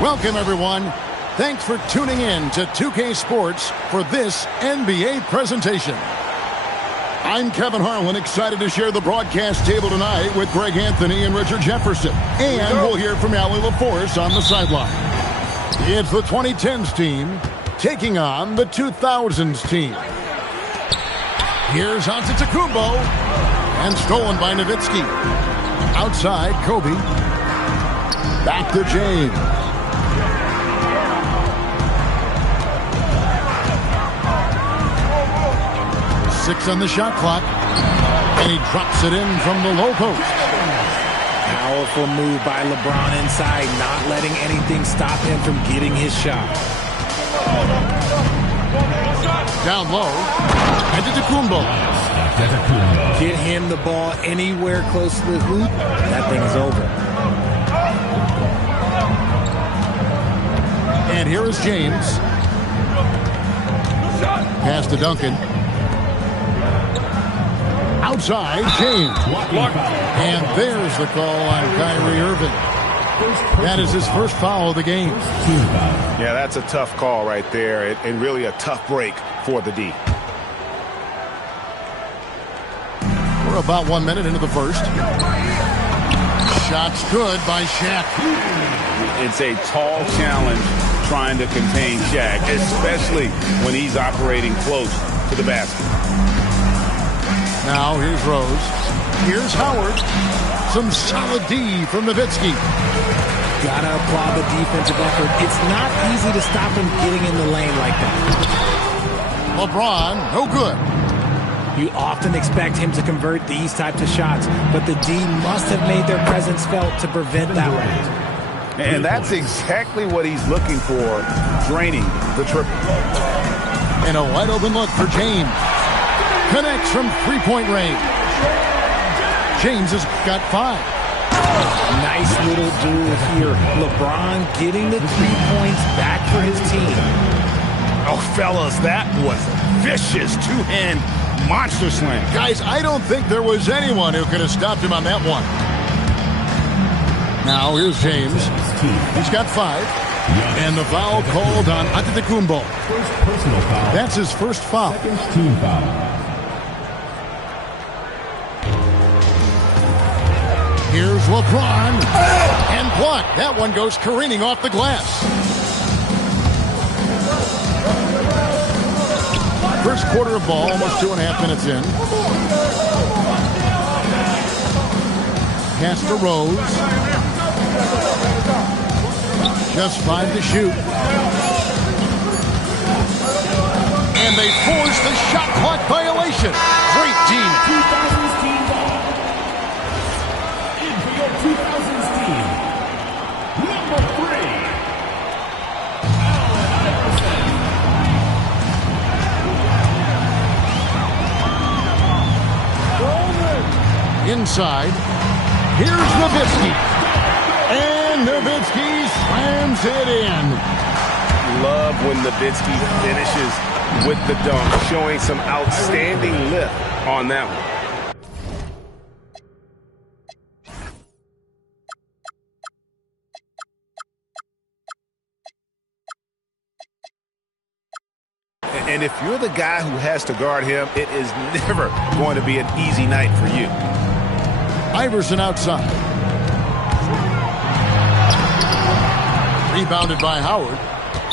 Welcome, everyone. Thanks for tuning in to 2K Sports for this NBA presentation. I'm Kevin Harlan, excited to share the broadcast table tonight with Greg Anthony and Richard Jefferson. And we'll hear from Allie LaForce on the sideline. It's the 2010s team taking on the 2000s team. Here's Antetokounmpo, and stolen by Nowitzki. Outside, Kobe. Back to James. Six on the shot clock, and he drops it in from the low post. Powerful move by LeBron inside, not letting anything stop him from getting his shot. Down low, Antetokounmpo. Get him the ball anywhere close to the hoop, that thing is over. And here is James. Pass to Duncan. Outside, James. And there's the call on Kyrie Irving. That is his first foul of the game. Yeah, that's a tough call right there, and really a tough break for the D. We're about 1 minute into the first. Shots good by Shaq. It's a tall challenge trying to contain Shaq, especially when he's operating close to the basket. Now here's Rose. Here's Howard. Some solid D from Nowitzki. Gotta applaud the defensive effort. It's not easy to stop him getting in the lane like that. LeBron, no good. You often expect him to convert these types of shots, but the D must have made their presence felt to prevent that one. And that's exactly what he's looking for, draining the triple. And a wide open look for James. Connects from three-point range. James has got 5. Nice little duel here. LeBron getting the 3 points back for his team. Oh, fellas, that was a vicious two-hand monster slam. Guys, I don't think there was anyone who could have stopped him on that one. Now here's James. He's got 5. And the foul called on Antetokounmpo. Personal foul. That's his first foul. Team foul. Here's LeBron. And blocked. That one goes careening off the glass. First quarter of ball, almost 2.5 minutes in. Pass to Rose. Just 5 to shoot. And they force the shot clock violation. Great D. 2000s team ball. In for your 2000s team. Number 3. Inside. Here's Nowitzki. And Nowitzki slams it in. Love when Nowitzki finishes with the dunk, showing some outstanding lift on that one. And if you're the guy who has to guard him, it is never going to be an easy night for you. Iverson outside. Rebounded by Howard.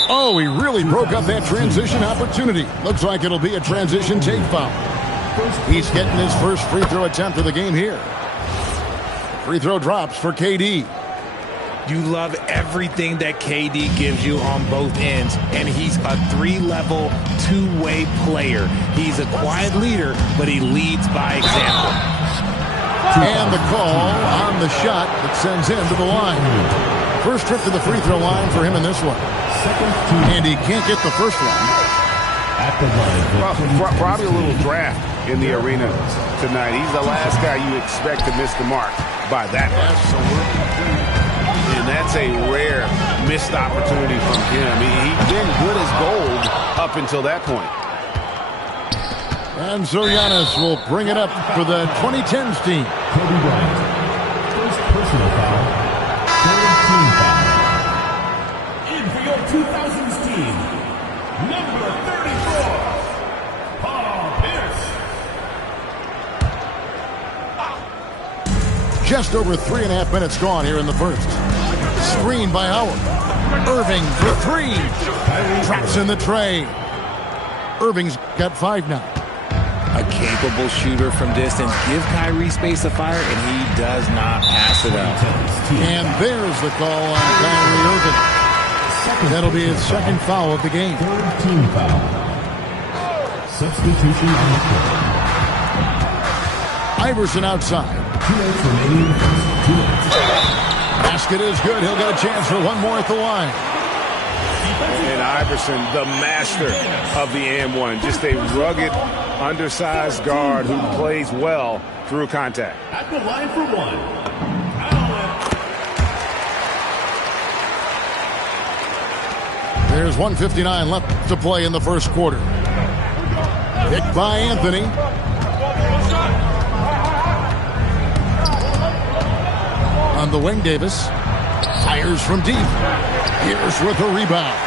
Oh, he really broke up that transition opportunity. Looks like it'll be a transition take foul. He's getting his first free throw attempt of the game here. Free throw drops for KD. You love everything that KD gives you on both ends, and he's a 3-level, 2-way player. He's a quiet leader, but he leads by example. And the call on the shot that sends him to the line. First trip to the free throw line for him in this one. And he can't get the first one. At the line. Probably a little draft in the arena tonight. He's the last guy you expect to miss the mark by that much. And that's a rare missed opportunity from him. He's been good as gold up until that point. And so Giannis will bring it up for the 2010s team. Kobe. 1st personal foul. 3rd team foul. Just over 3.5 minutes gone here in the first. Screen by Howard. Irving for three. Traps in the tray. Irving's got 5 now. A capable shooter from distance. Give Kyrie space to fire, and he does not pass it up. And there's the call on Kyrie Irving. That'll be his second foul of the game. Third team foul. Substitution on the court. Iverson outside. 2 minutes remaining. 2 minutes. Basket is good. He'll get a chance for one more at the line. And Iverson, the master of the and-one. Just a rugged, undersized guard who plays well through contact. At the line for one. There's 1:59 left to play in the first quarter. Picked by Anthony. On the wing, Davis. Fires from deep. Pierce with a rebound.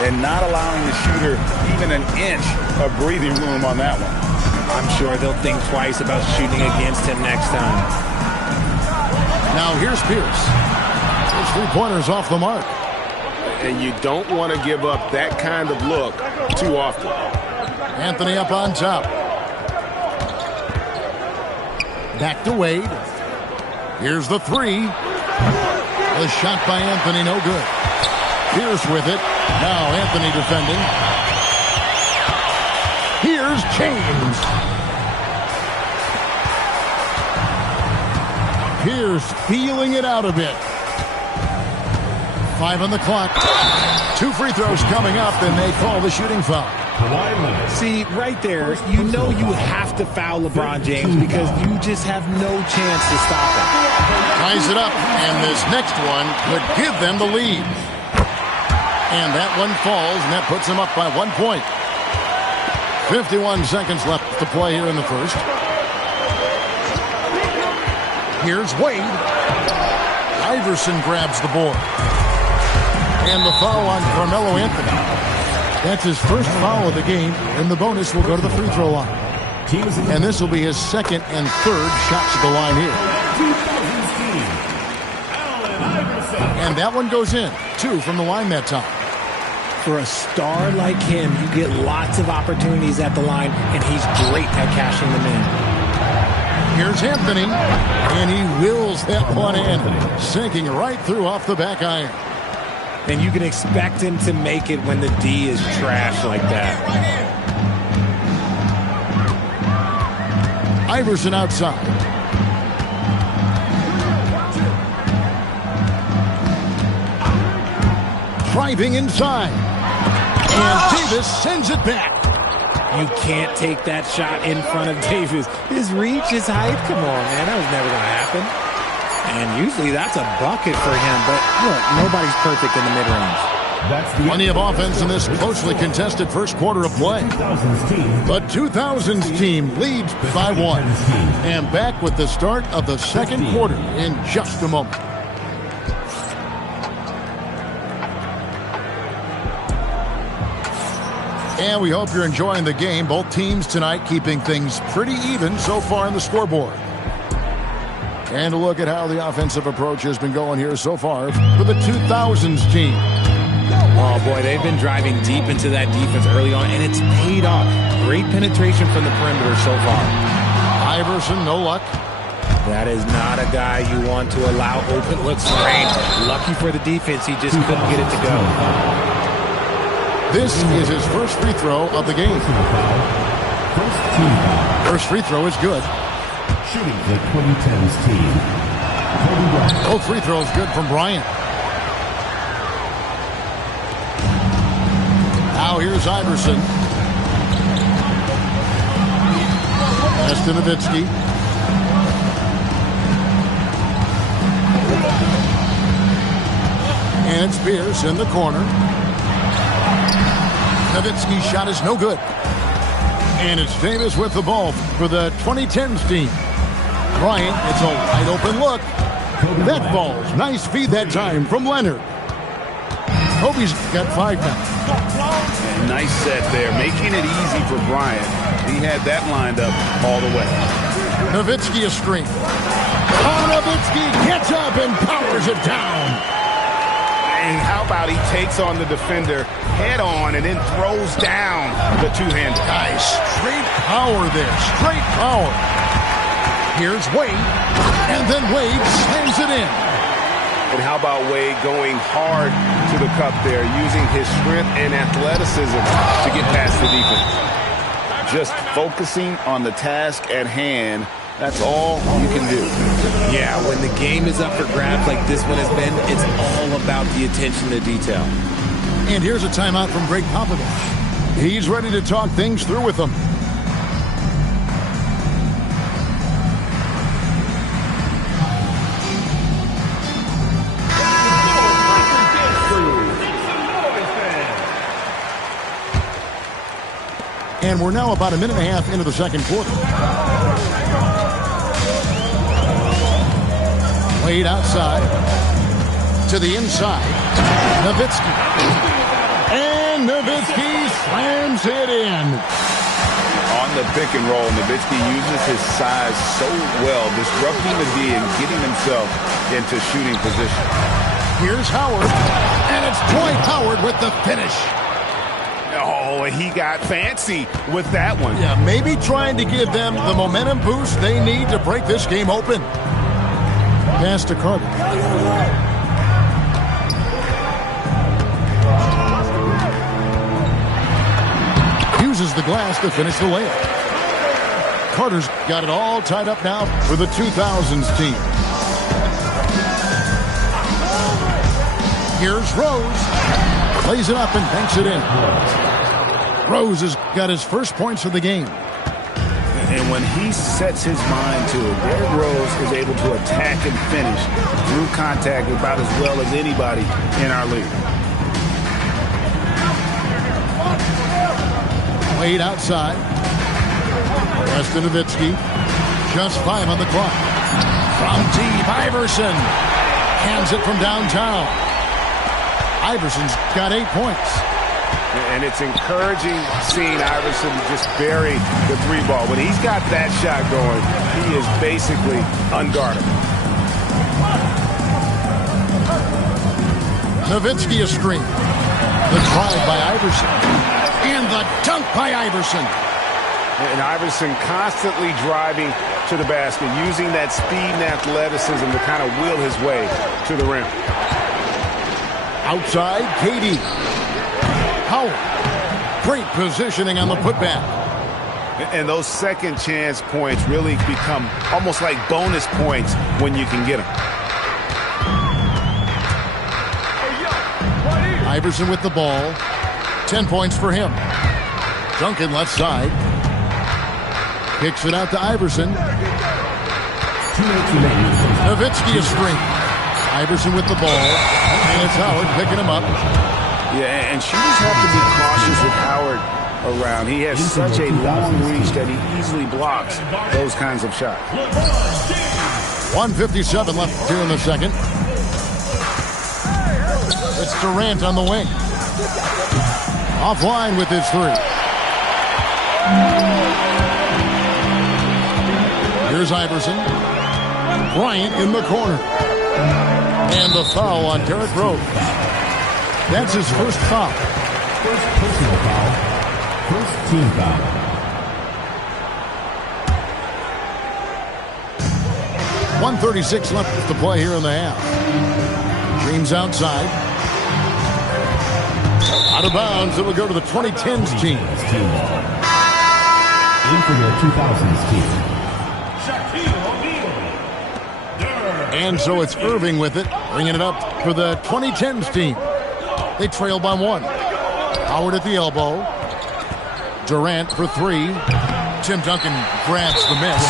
And not allowing the shooter even an inch of breathing room on that one. I'm sure they'll think twice about shooting against him next time. Now here's Pierce. His 3-pointers off the mark. And you don't want to give up that kind of look too often. Anthony up on top. Back to Wade. Here's the three. The shot by Anthony, no good. Pierce with it. Now Anthony defending. Here's James. Pierce feeling it out a bit. 5 on the clock. 2 free throws coming up, and they call the shooting foul. See, right there, you know you have to foul LeBron James because you just have no chance to stop him. Ties it up, and this next one could give them the lead. And that one falls, and that puts them up by 1 point. 51 seconds left to play here in the first. Here's Wade. Iverson grabs the board. And the foul on Carmelo Anthony. That's his first foul of the game, and the bonus will go to the free throw line. And this will be his second and third shots at the line here. And that one goes in. 2 from the line that time. For a star like him, you get lots of opportunities at the line, and he's great at cashing them in. Here's Anthony, and he wills that one in, sinking right through off the back iron. And you can expect him to make it when the D is trash like that. Iverson outside. Driving inside. And Davis sends it back. You can't take that shot in front of Davis. His reach, his height, come on, man. That was never going to happen. And usually that's a bucket for him, but look, nobody's perfect in the mid-range. Plenty of offense in this closely contested first quarter of play. The 2000s team leads by 1. And back with the start of the second quarter in just a moment. And we hope you're enjoying the game. Both teams tonight keeping things pretty even so far in the scoreboard. And a look at how the offensive approach has been going here so far for the 2000s team. Oh, boy, they've been driving deep into that defense early on, and it's paid off. Great penetration from the perimeter so far. Iverson, no luck. That is not a guy you want to allow open looks range. Lucky for the defense, he just couldn't get it to go. This is his first free throw of the game. First free throw is good. Shooting the 2010s team. Both free throws good from Bryant. Now here's Iverson. Pass to Nowitzki. And it's Pierce in the corner. Nowitzki's shot is no good. And it's Davis with the ball for the 2010s team. Bryant, it's a wide open look. That falls. Nice feed that time from Leonard. Kobe's got 5 now. Nice set there, making it easy for Bryant. He had that lined up all the way. Nowitzki a screen. Nowitzki gets up and powers it down. And how about he takes on the defender head on and then throws down the two-hander. Guys, straight power there. Straight power. Here's Wade. And then Wade slams it in. And how about Wade going hard to the cup there, using his strength and athleticism to get past the defense. Just focusing on the task at hand. That's all you can do. Yeah, when the game is up for grabs like this one has been, it's all about the attention to detail. And here's a timeout from Greg Popovich. He's ready to talk things through with them. And we're now about a minute and a half into the second quarter. Wade outside to the inside. Nowitzki. And Nowitzki slams it in. On the pick and roll, Nowitzki uses his size so well, disrupting the D and getting himself into shooting position. Here's Howard. And it's Dwight Howard with the finish. Oh, he got fancy with that one. Yeah, maybe trying to give them the momentum boost they need to break this game open. Pass to Carter. Uses the glass to finish the layup. Carter's got it all tied up now for the 2000s team. Here's Rose. Plays it up and banks it in. Rose has got his first points of the game. And when he sets his mind to it, Derrick Rose is able to attack and finish through contact about as well as anybody in our league. Wade outside. Pass to Nowitzki. Just 5 on the clock. From deep, Iverson. Hands it from downtown. Iverson's got 8 points. And it's encouraging seeing Iverson just bury the three ball. When he's got that shot going, he is basically unguardable. Nowitzki a screen. The drive by Iverson. And the dunk by Iverson. And Iverson constantly driving to the basket, using that speed and athleticism to kind of wheel his way to the rim. Outside, KD. Howard. Great positioning on the putback. And those second chance points really become almost like bonus points when you can get them. Iverson with the ball. 10 points for him. Duncan left side. Kicks it out to Iverson. Nowitzki a screen. Iverson with the ball. And it's Howard picking him up. Yeah, and shooters have to be cautious with Howard around. He has such a long reach that he easily blocks those kinds of shots. 1:57 left here in the second. It's Durant on the wing. Offline with his three. Here's Iverson. Bryant in the corner. And the foul on Derrick Rose. That's his first foul. First personal foul. First team foul. .136 left to play here in the half. James outside. Out of bounds. It will go to the 2010s team. In for the 2000s team. And so it's Irving with it, bringing it up for the 2010s team. They trail by 1. Howard at the elbow. Durant for 3. Tim Duncan grabs the miss.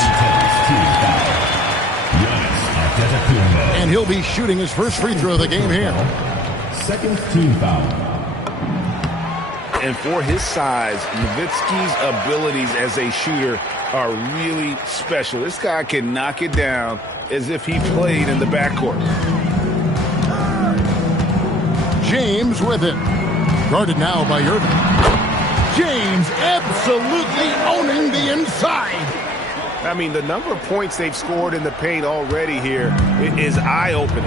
And he'll be shooting his first free throw of the game here. Second team foul. And for his size, Nowitzki's abilities as a shooter are really special. This guy can knock it down as if he played in the backcourt. James with it. Guarded now by Irving. James absolutely owning the inside. I mean, the number of points they've scored in the paint already here is eye-opening.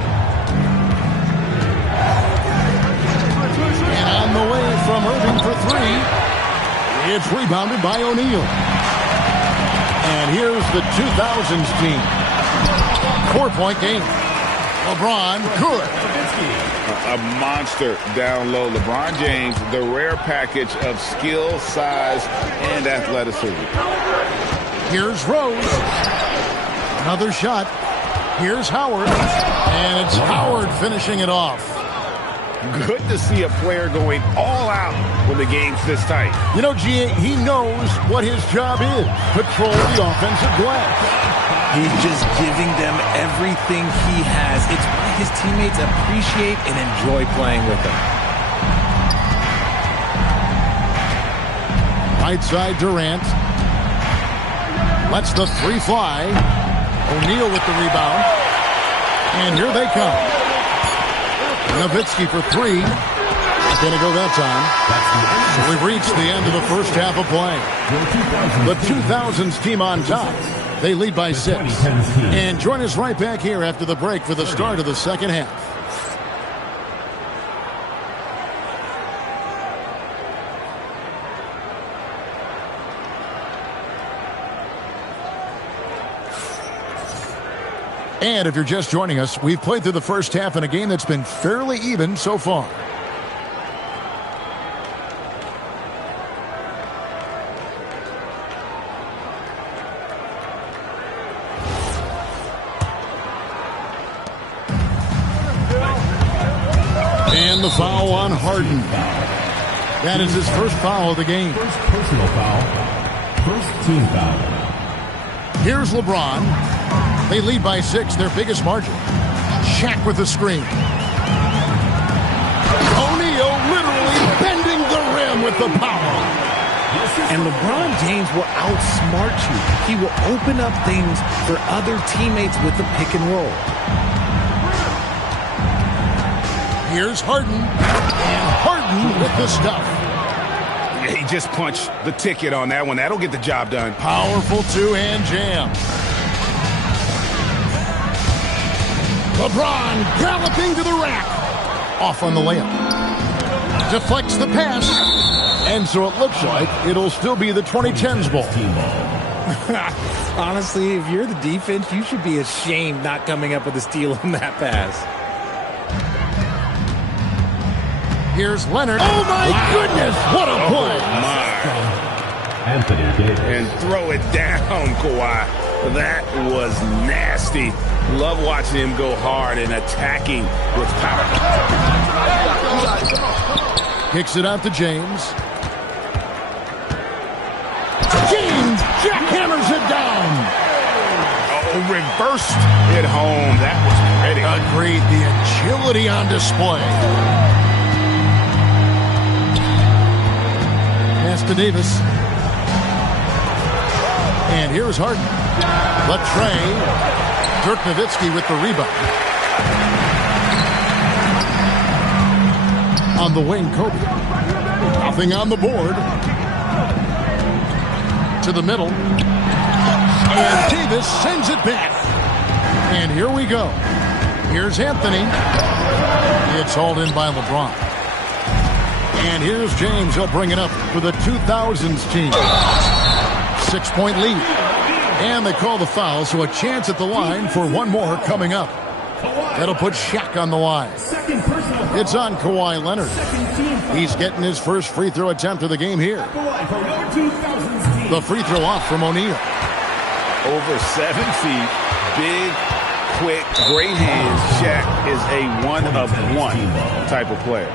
And on the way from Irving for three. It's rebounded by O'Neal. And here's the 2000s team. 4-point game. LeBron good. A monster down low. LeBron James, the rare package of skill, size, and athleticism. Here's Rose. Another shot. Here's Howard. And it's Howard finishing it off. Good to see a player going all out when the game's this tight. You know, G.A., he knows what his job is. Patrol the offensive glass. He's just giving them everything he has. It's why his teammates appreciate and enjoy playing with him. Right side Durant. Lets the three fly. O'Neal with the rebound. And here they come. Nowitzki for three. Not going to go that time. So we've reached the end of the first half of play. The 2000s team on top. They lead by 6. And join us right back here after the break for the start of the second half. And if you're just joining us, we've played through the first half in a game that's been fairly even so far. And the foul on Harden. That is his first foul of the game. First personal foul. First team foul. Here's LeBron. They lead by 6, their biggest margin. Shaq with the screen. O'Neal literally bending the rim with the power. And LeBron James will outsmart you. He will open up things for other teammates with the pick and roll. Here's Harden. And Harden with the stuff. Yeah, he just punched the ticket on that one. That'll get the job done. Powerful two-hand jam. LeBron galloping to the rack. Off on the layup. Deflects the pass. And so it looks like it'll still be the 2010s ball. Honestly, if you're the defense, you should be ashamed not coming up with a steal on that pass. Here's Leonard. Oh, my goodness. What a play. Anthony Davis. And throw it down, Kawhi. That was nasty. Love watching him go hard and attacking with power. Kicks it out to James. James jackhammers it down. Oh, reversed it home. That was pretty. Agreed. The agility on display. Pass to Davis. And here's Harden. Latrey. Dirk Nowitzki with the rebound. On the wing, Kobe. Nothing on the board. To the middle. And Davis sends it back. And here we go. Here's Anthony. It's hauled in by LeBron. And here's James. He'll bring it up for the 2000s team. 6-point lead. And they call the foul, so a chance at the line for one more coming up. That'll put Shaq on the line. It's on Kawhi Leonard. He's getting his first free throw attempt of the game here. The free throw off from O'Neal. Over 7 feet, big, quick, great hands. Shaq is a one-of-one type of player.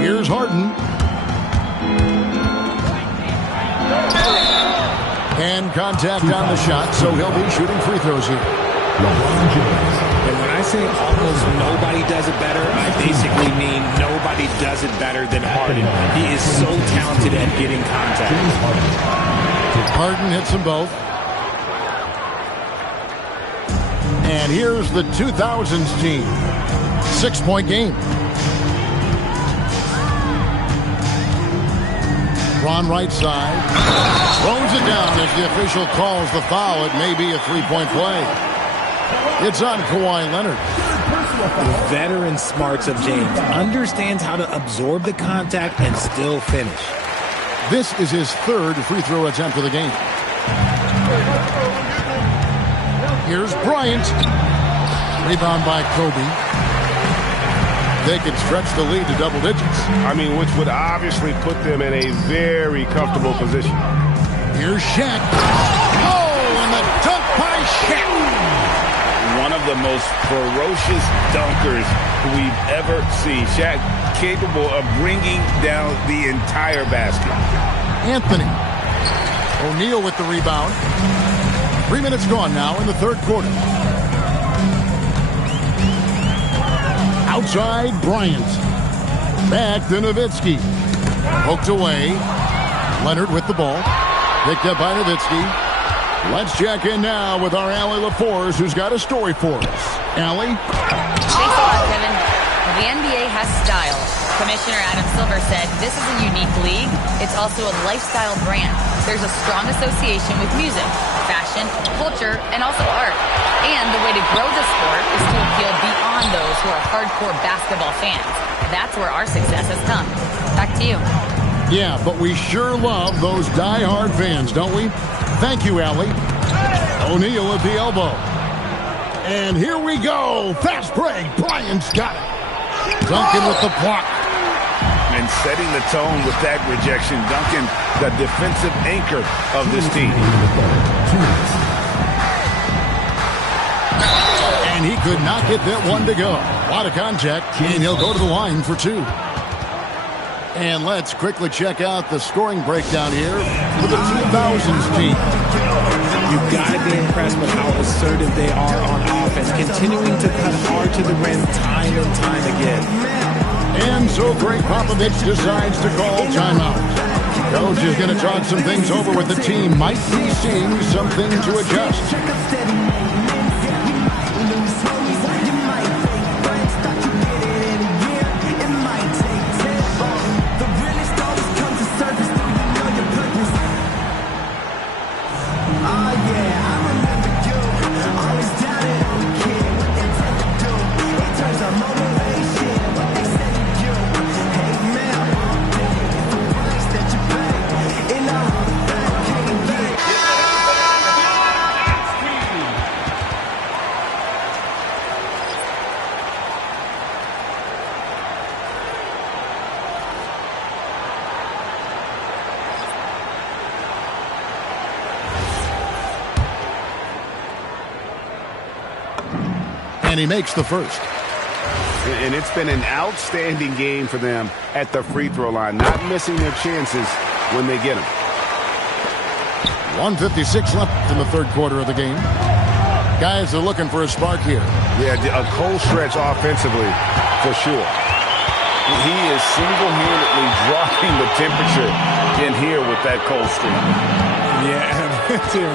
Here's Harden. And contact on the shot, so he'll be shooting free throws here. And when I say almost nobody does it better, I basically mean nobody does it better than Harden. He is so talented at getting contact. Harden hits them both. And here's the 2000s team. 6-point game. LeBron right side. Throws it down as the official calls the foul. It may be a three-point play. It's on Kawhi Leonard. The veteran smarts of James understands how to absorb the contact and still finish. This is his third free throw attempt of the game. Here's Bryant. Rebound by Kobe. They can stretch the lead to double digits. I mean, which would obviously put them in a very comfortable position. Here's Shaq. Oh, and the dunk by Shaq. One of the most ferocious dunkers we've ever seen. Shaq capable of bringing down the entire basket. Anthony. O'Neal with the rebound. 3 minutes gone now in the third quarter. Outside Bryant. Back to Nowitzki. Poked away. Leonard with the ball. Picked up by Nowitzki. Let's check in now with our Allie LaForce, who's got a story for us. Allie? Thanks a lot, Kevin. The NBA has style. Commissioner Adam Silver said this is a unique league. It's also a lifestyle brand. There's a strong association with music, fashion, culture, and also art. And the way to grow the sport is to appeal beyond those who are hardcore basketball fans. That's where our success has come. Back to you. Yeah, but we sure love those die-hard fans, don't we? Thank you, Allie. O'Neal at the elbow. And here we go. Fast break. Bryant's got it. Duncan with the block. And setting the tone with that rejection. Duncan, the defensive anchor of this team. And he could not get that one to go. A lot of contact, and he'll go to the line for two. And let's quickly check out the scoring breakdown here for the 2000s team. You've got to be impressed with how assertive they are on offense, continuing to cut hard to the rim time and time again. And so Greg Popovich decides to call timeout. Coach is going to talk some things over with the team. Might be seeing something to adjust. And he makes the first. And it's been an outstanding game for them at the free throw line, not missing their chances when they get them. 1:56 left in the third quarter of the game. Guys are looking for a spark here. Yeah, a cold stretch offensively for sure. He is single-handedly dropping the temperature in here with that cold streak. Yeah,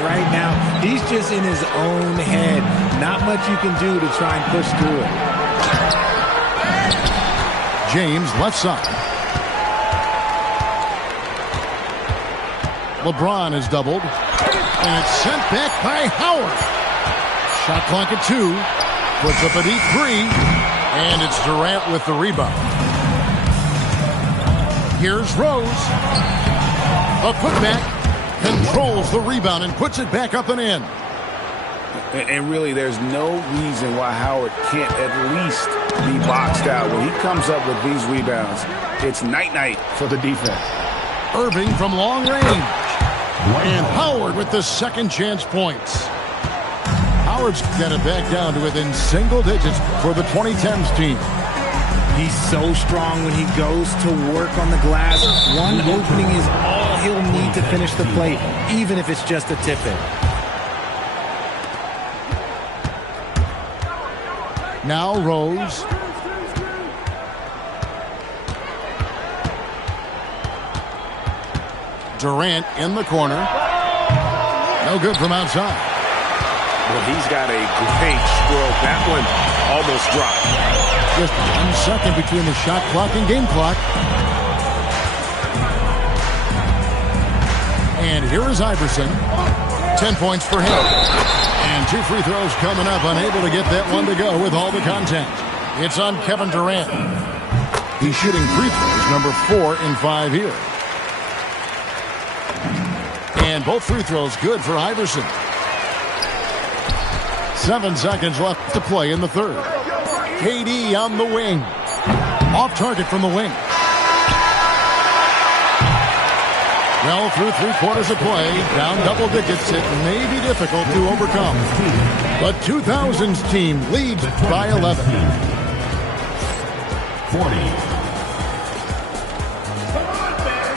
right now, he's just in his own head. Not much you can do to try and push through it. James left side. LeBron is doubled. And it's sent back by Howard. Shot clock at 2. Puts up a deep 3. And it's Durant with the rebound. Here's Rose. A putback. Controls the rebound and puts it back up and in. And really, there's no reason why Howard can't at least be boxed out. When he comes up with these rebounds, it's night-night for the defense. Irving from long range. And Howard with the second chance points. Howard's got it back down to within single digits for the 2010s team. He's so strong when he goes to work on the glass. One opening is all he'll need to finish the play, even if it's just a tip-in. Now Rose. Durant in the corner. No good from outside. Well, he's got a great stroke. That one almost dropped. Just 1 second between the shot clock and game clock. And here is Iverson. 10 points for him. And 2 free throws coming up. Unable to get that one to go with all the contact. It's on Kevin Durant. He's shooting free throws, number 4 in 5 here. And both free throws good for Iverson. 7 seconds left to play in the third. KD on the wing. Off target from the wing. Well, through 3/4 of play, down double digits, it may be difficult to overcome. But 2000's team leads by 11. 40.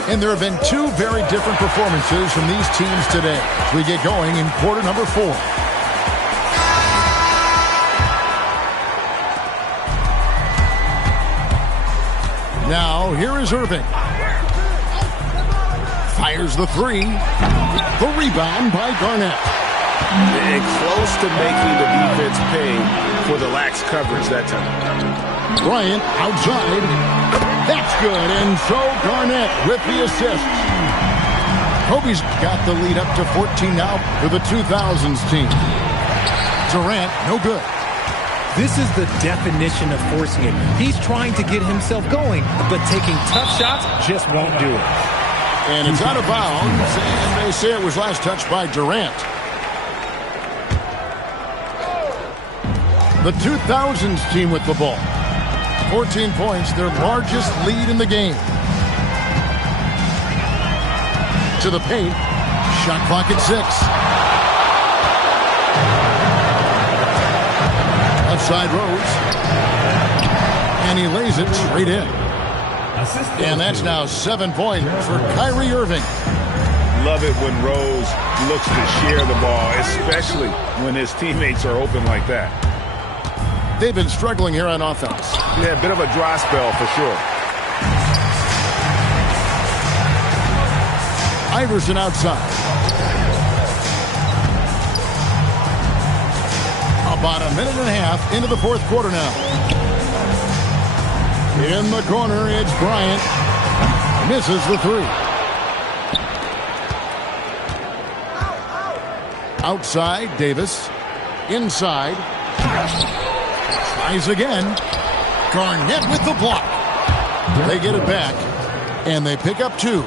And there have been 2 very different performances from these teams today as we get going in quarter number 4. Now, here is Irving. Fires the 3. The rebound by Garnett. Close to making the defense pay for the lax coverage that time. Bryant outside. That's good. And so Garnett with the assist. Kobe's got the lead up to 14 now for the 2000s team. Durant, no good. This is the definition of forcing it. He's trying to get himself going, but taking tough shots just won't do it. And it's out of bounds, and they say it was last touched by Durant. The 2000s team with the ball. 14 points, their largest lead in the game. To the paint. Shot clock at 6. Left side Rose. And he lays it straight in. And that's now 7 points for Kyrie Irving. Love it when Rose looks to share the ball, especially when his teammates are open like that. They've been struggling here on offense. Yeah, a bit of a dry spell for sure. Iverson outside. About a minute and a half into the 4th quarter now. In the corner, it's Bryant. Misses the 3. Outside, Davis. Inside. Tries again. Garnett with the block. They get it back, and they pick up 2.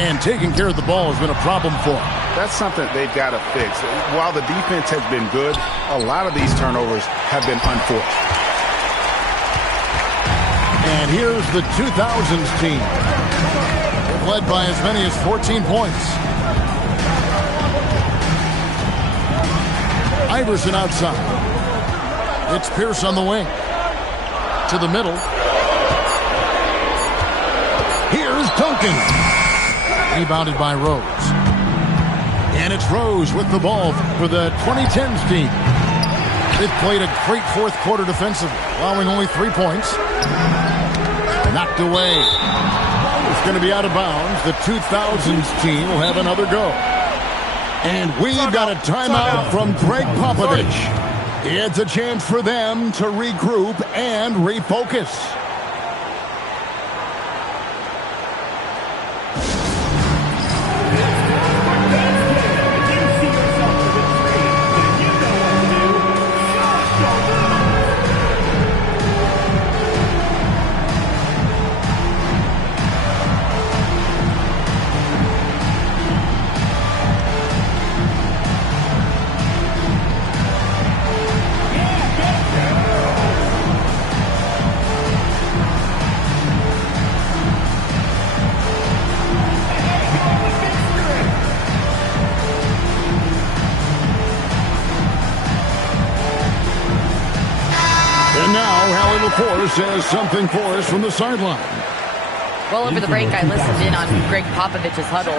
And taking care of the ball has been a problem for them. That's something they've got to fix. While the defense has been good, a lot of these turnovers have been unforced. And here's the 2000s team. They've led by as many as 14 points. Iverson outside. It's Pierce on the wing. To the middle. Here's Duncan. Rebounded by Rose. And it's Rose with the ball for the 2010s team. They've played a great 4th quarter defensively, allowing only 3 points. Knocked away. It's going to be out of bounds. The 2000s team will have another go. And we've got a timeout from Greg Popovich. It's a chance for them to regroup and refocus. Says something for us from the sideline. Well, over the break, I listened in on Greg Popovich's huddle.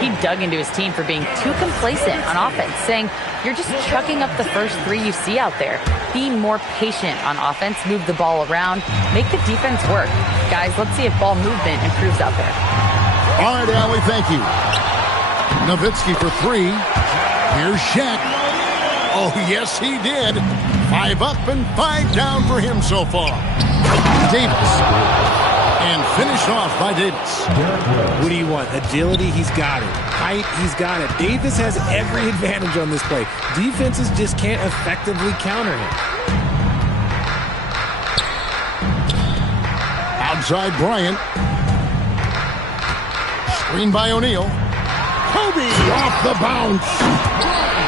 He dug into his team for being too complacent on offense, saying, you're just chucking up the first 3 you see out there. Be more patient on offense, move the ball around, make the defense work. Guys, let's see if ball movement improves out there. All right, Allie, thank you. Nowitzki for 3. Here's Shaq. Oh, yes, he did. 5 up and 5 down for him so far. Davis. And finished off by Davis. What do you want? Agility? He's got it. Height? He's got it. Davis has every advantage on this play. Defenses just can't effectively counter him. Outside Bryant. Screen by O'Neal. Kobe off the bounce.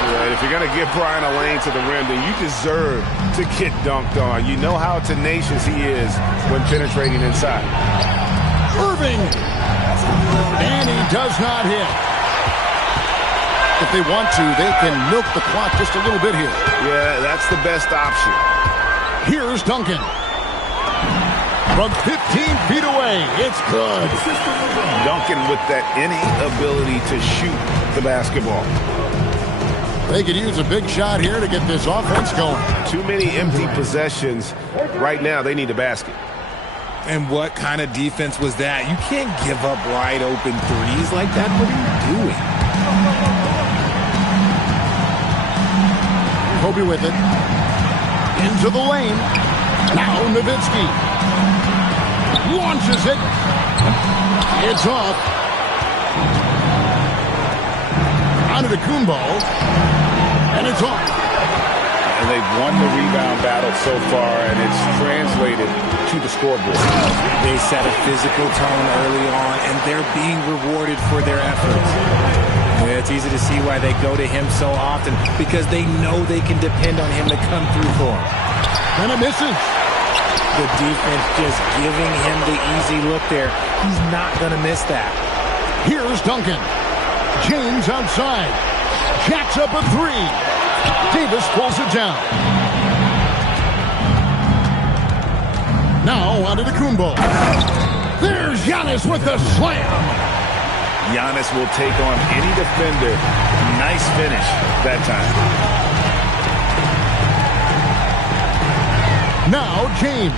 Right, if you're going to give Bryant a lane to the rim, then you deserve to get dunked on. You know how tenacious he is when penetrating inside. Irving. And he does not hit. If they want to, they can milk the clock just a little bit here. Yeah, that's the best option. Here's Duncan. From 15 feet away, it's good. Duncan with that innate ability to shoot the basketball. They could use a big shot here to get this offense going. Too many empty possessions. Right now, they need a basket. And what kind of defense was that? You can't give up wide open threes like that. What are you doing? Kobe with it. Into the lane. Now Nowitzki. Launches it. It's off. Antetokounmpo. And it's off. And they've won the rebound battle so far, and it's translated to the scoreboard. They set a physical tone early on, and they're being rewarded for their efforts. Yeah, it's easy to see why they go to him so often, because they know they can depend on him to come through for them. And it misses. The defense just giving him the easy look there. He's not going to miss that. Here's Duncan. James outside. Jacks up a three. Davis pulls it down. Now Antetokounmpo. There's Giannis with the slam. Giannis will take on any defender. Nice finish that time. Now James.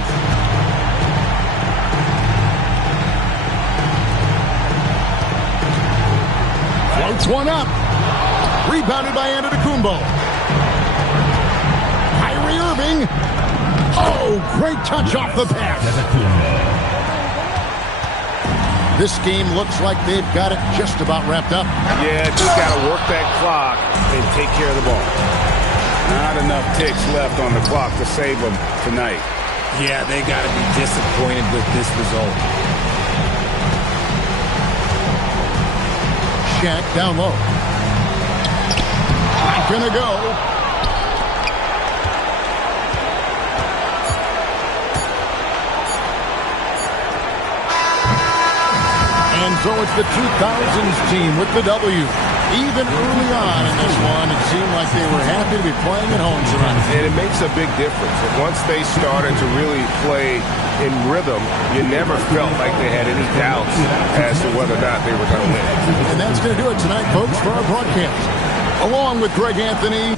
Floats one up. Rebounded by Antetokounmpo. Kyrie Irving. Oh, great touch off the pass. This game looks like they've got it just about wrapped up. Yeah, just got to work that clock and take care of the ball. Not enough ticks left on the clock to save them tonight. Yeah, they got to be disappointed with this result. Shaq down low. Not gonna go. And so it's the 2000s team with the W. Even early on in this one, it seemed like they were happy to be playing at home tonight. And it makes a big difference. Once they started to really play in rhythm, you never felt like they had any doubts as to whether or not they were going to win. And that's going to do it tonight, folks, for our broadcast. Along with Greg Anthony.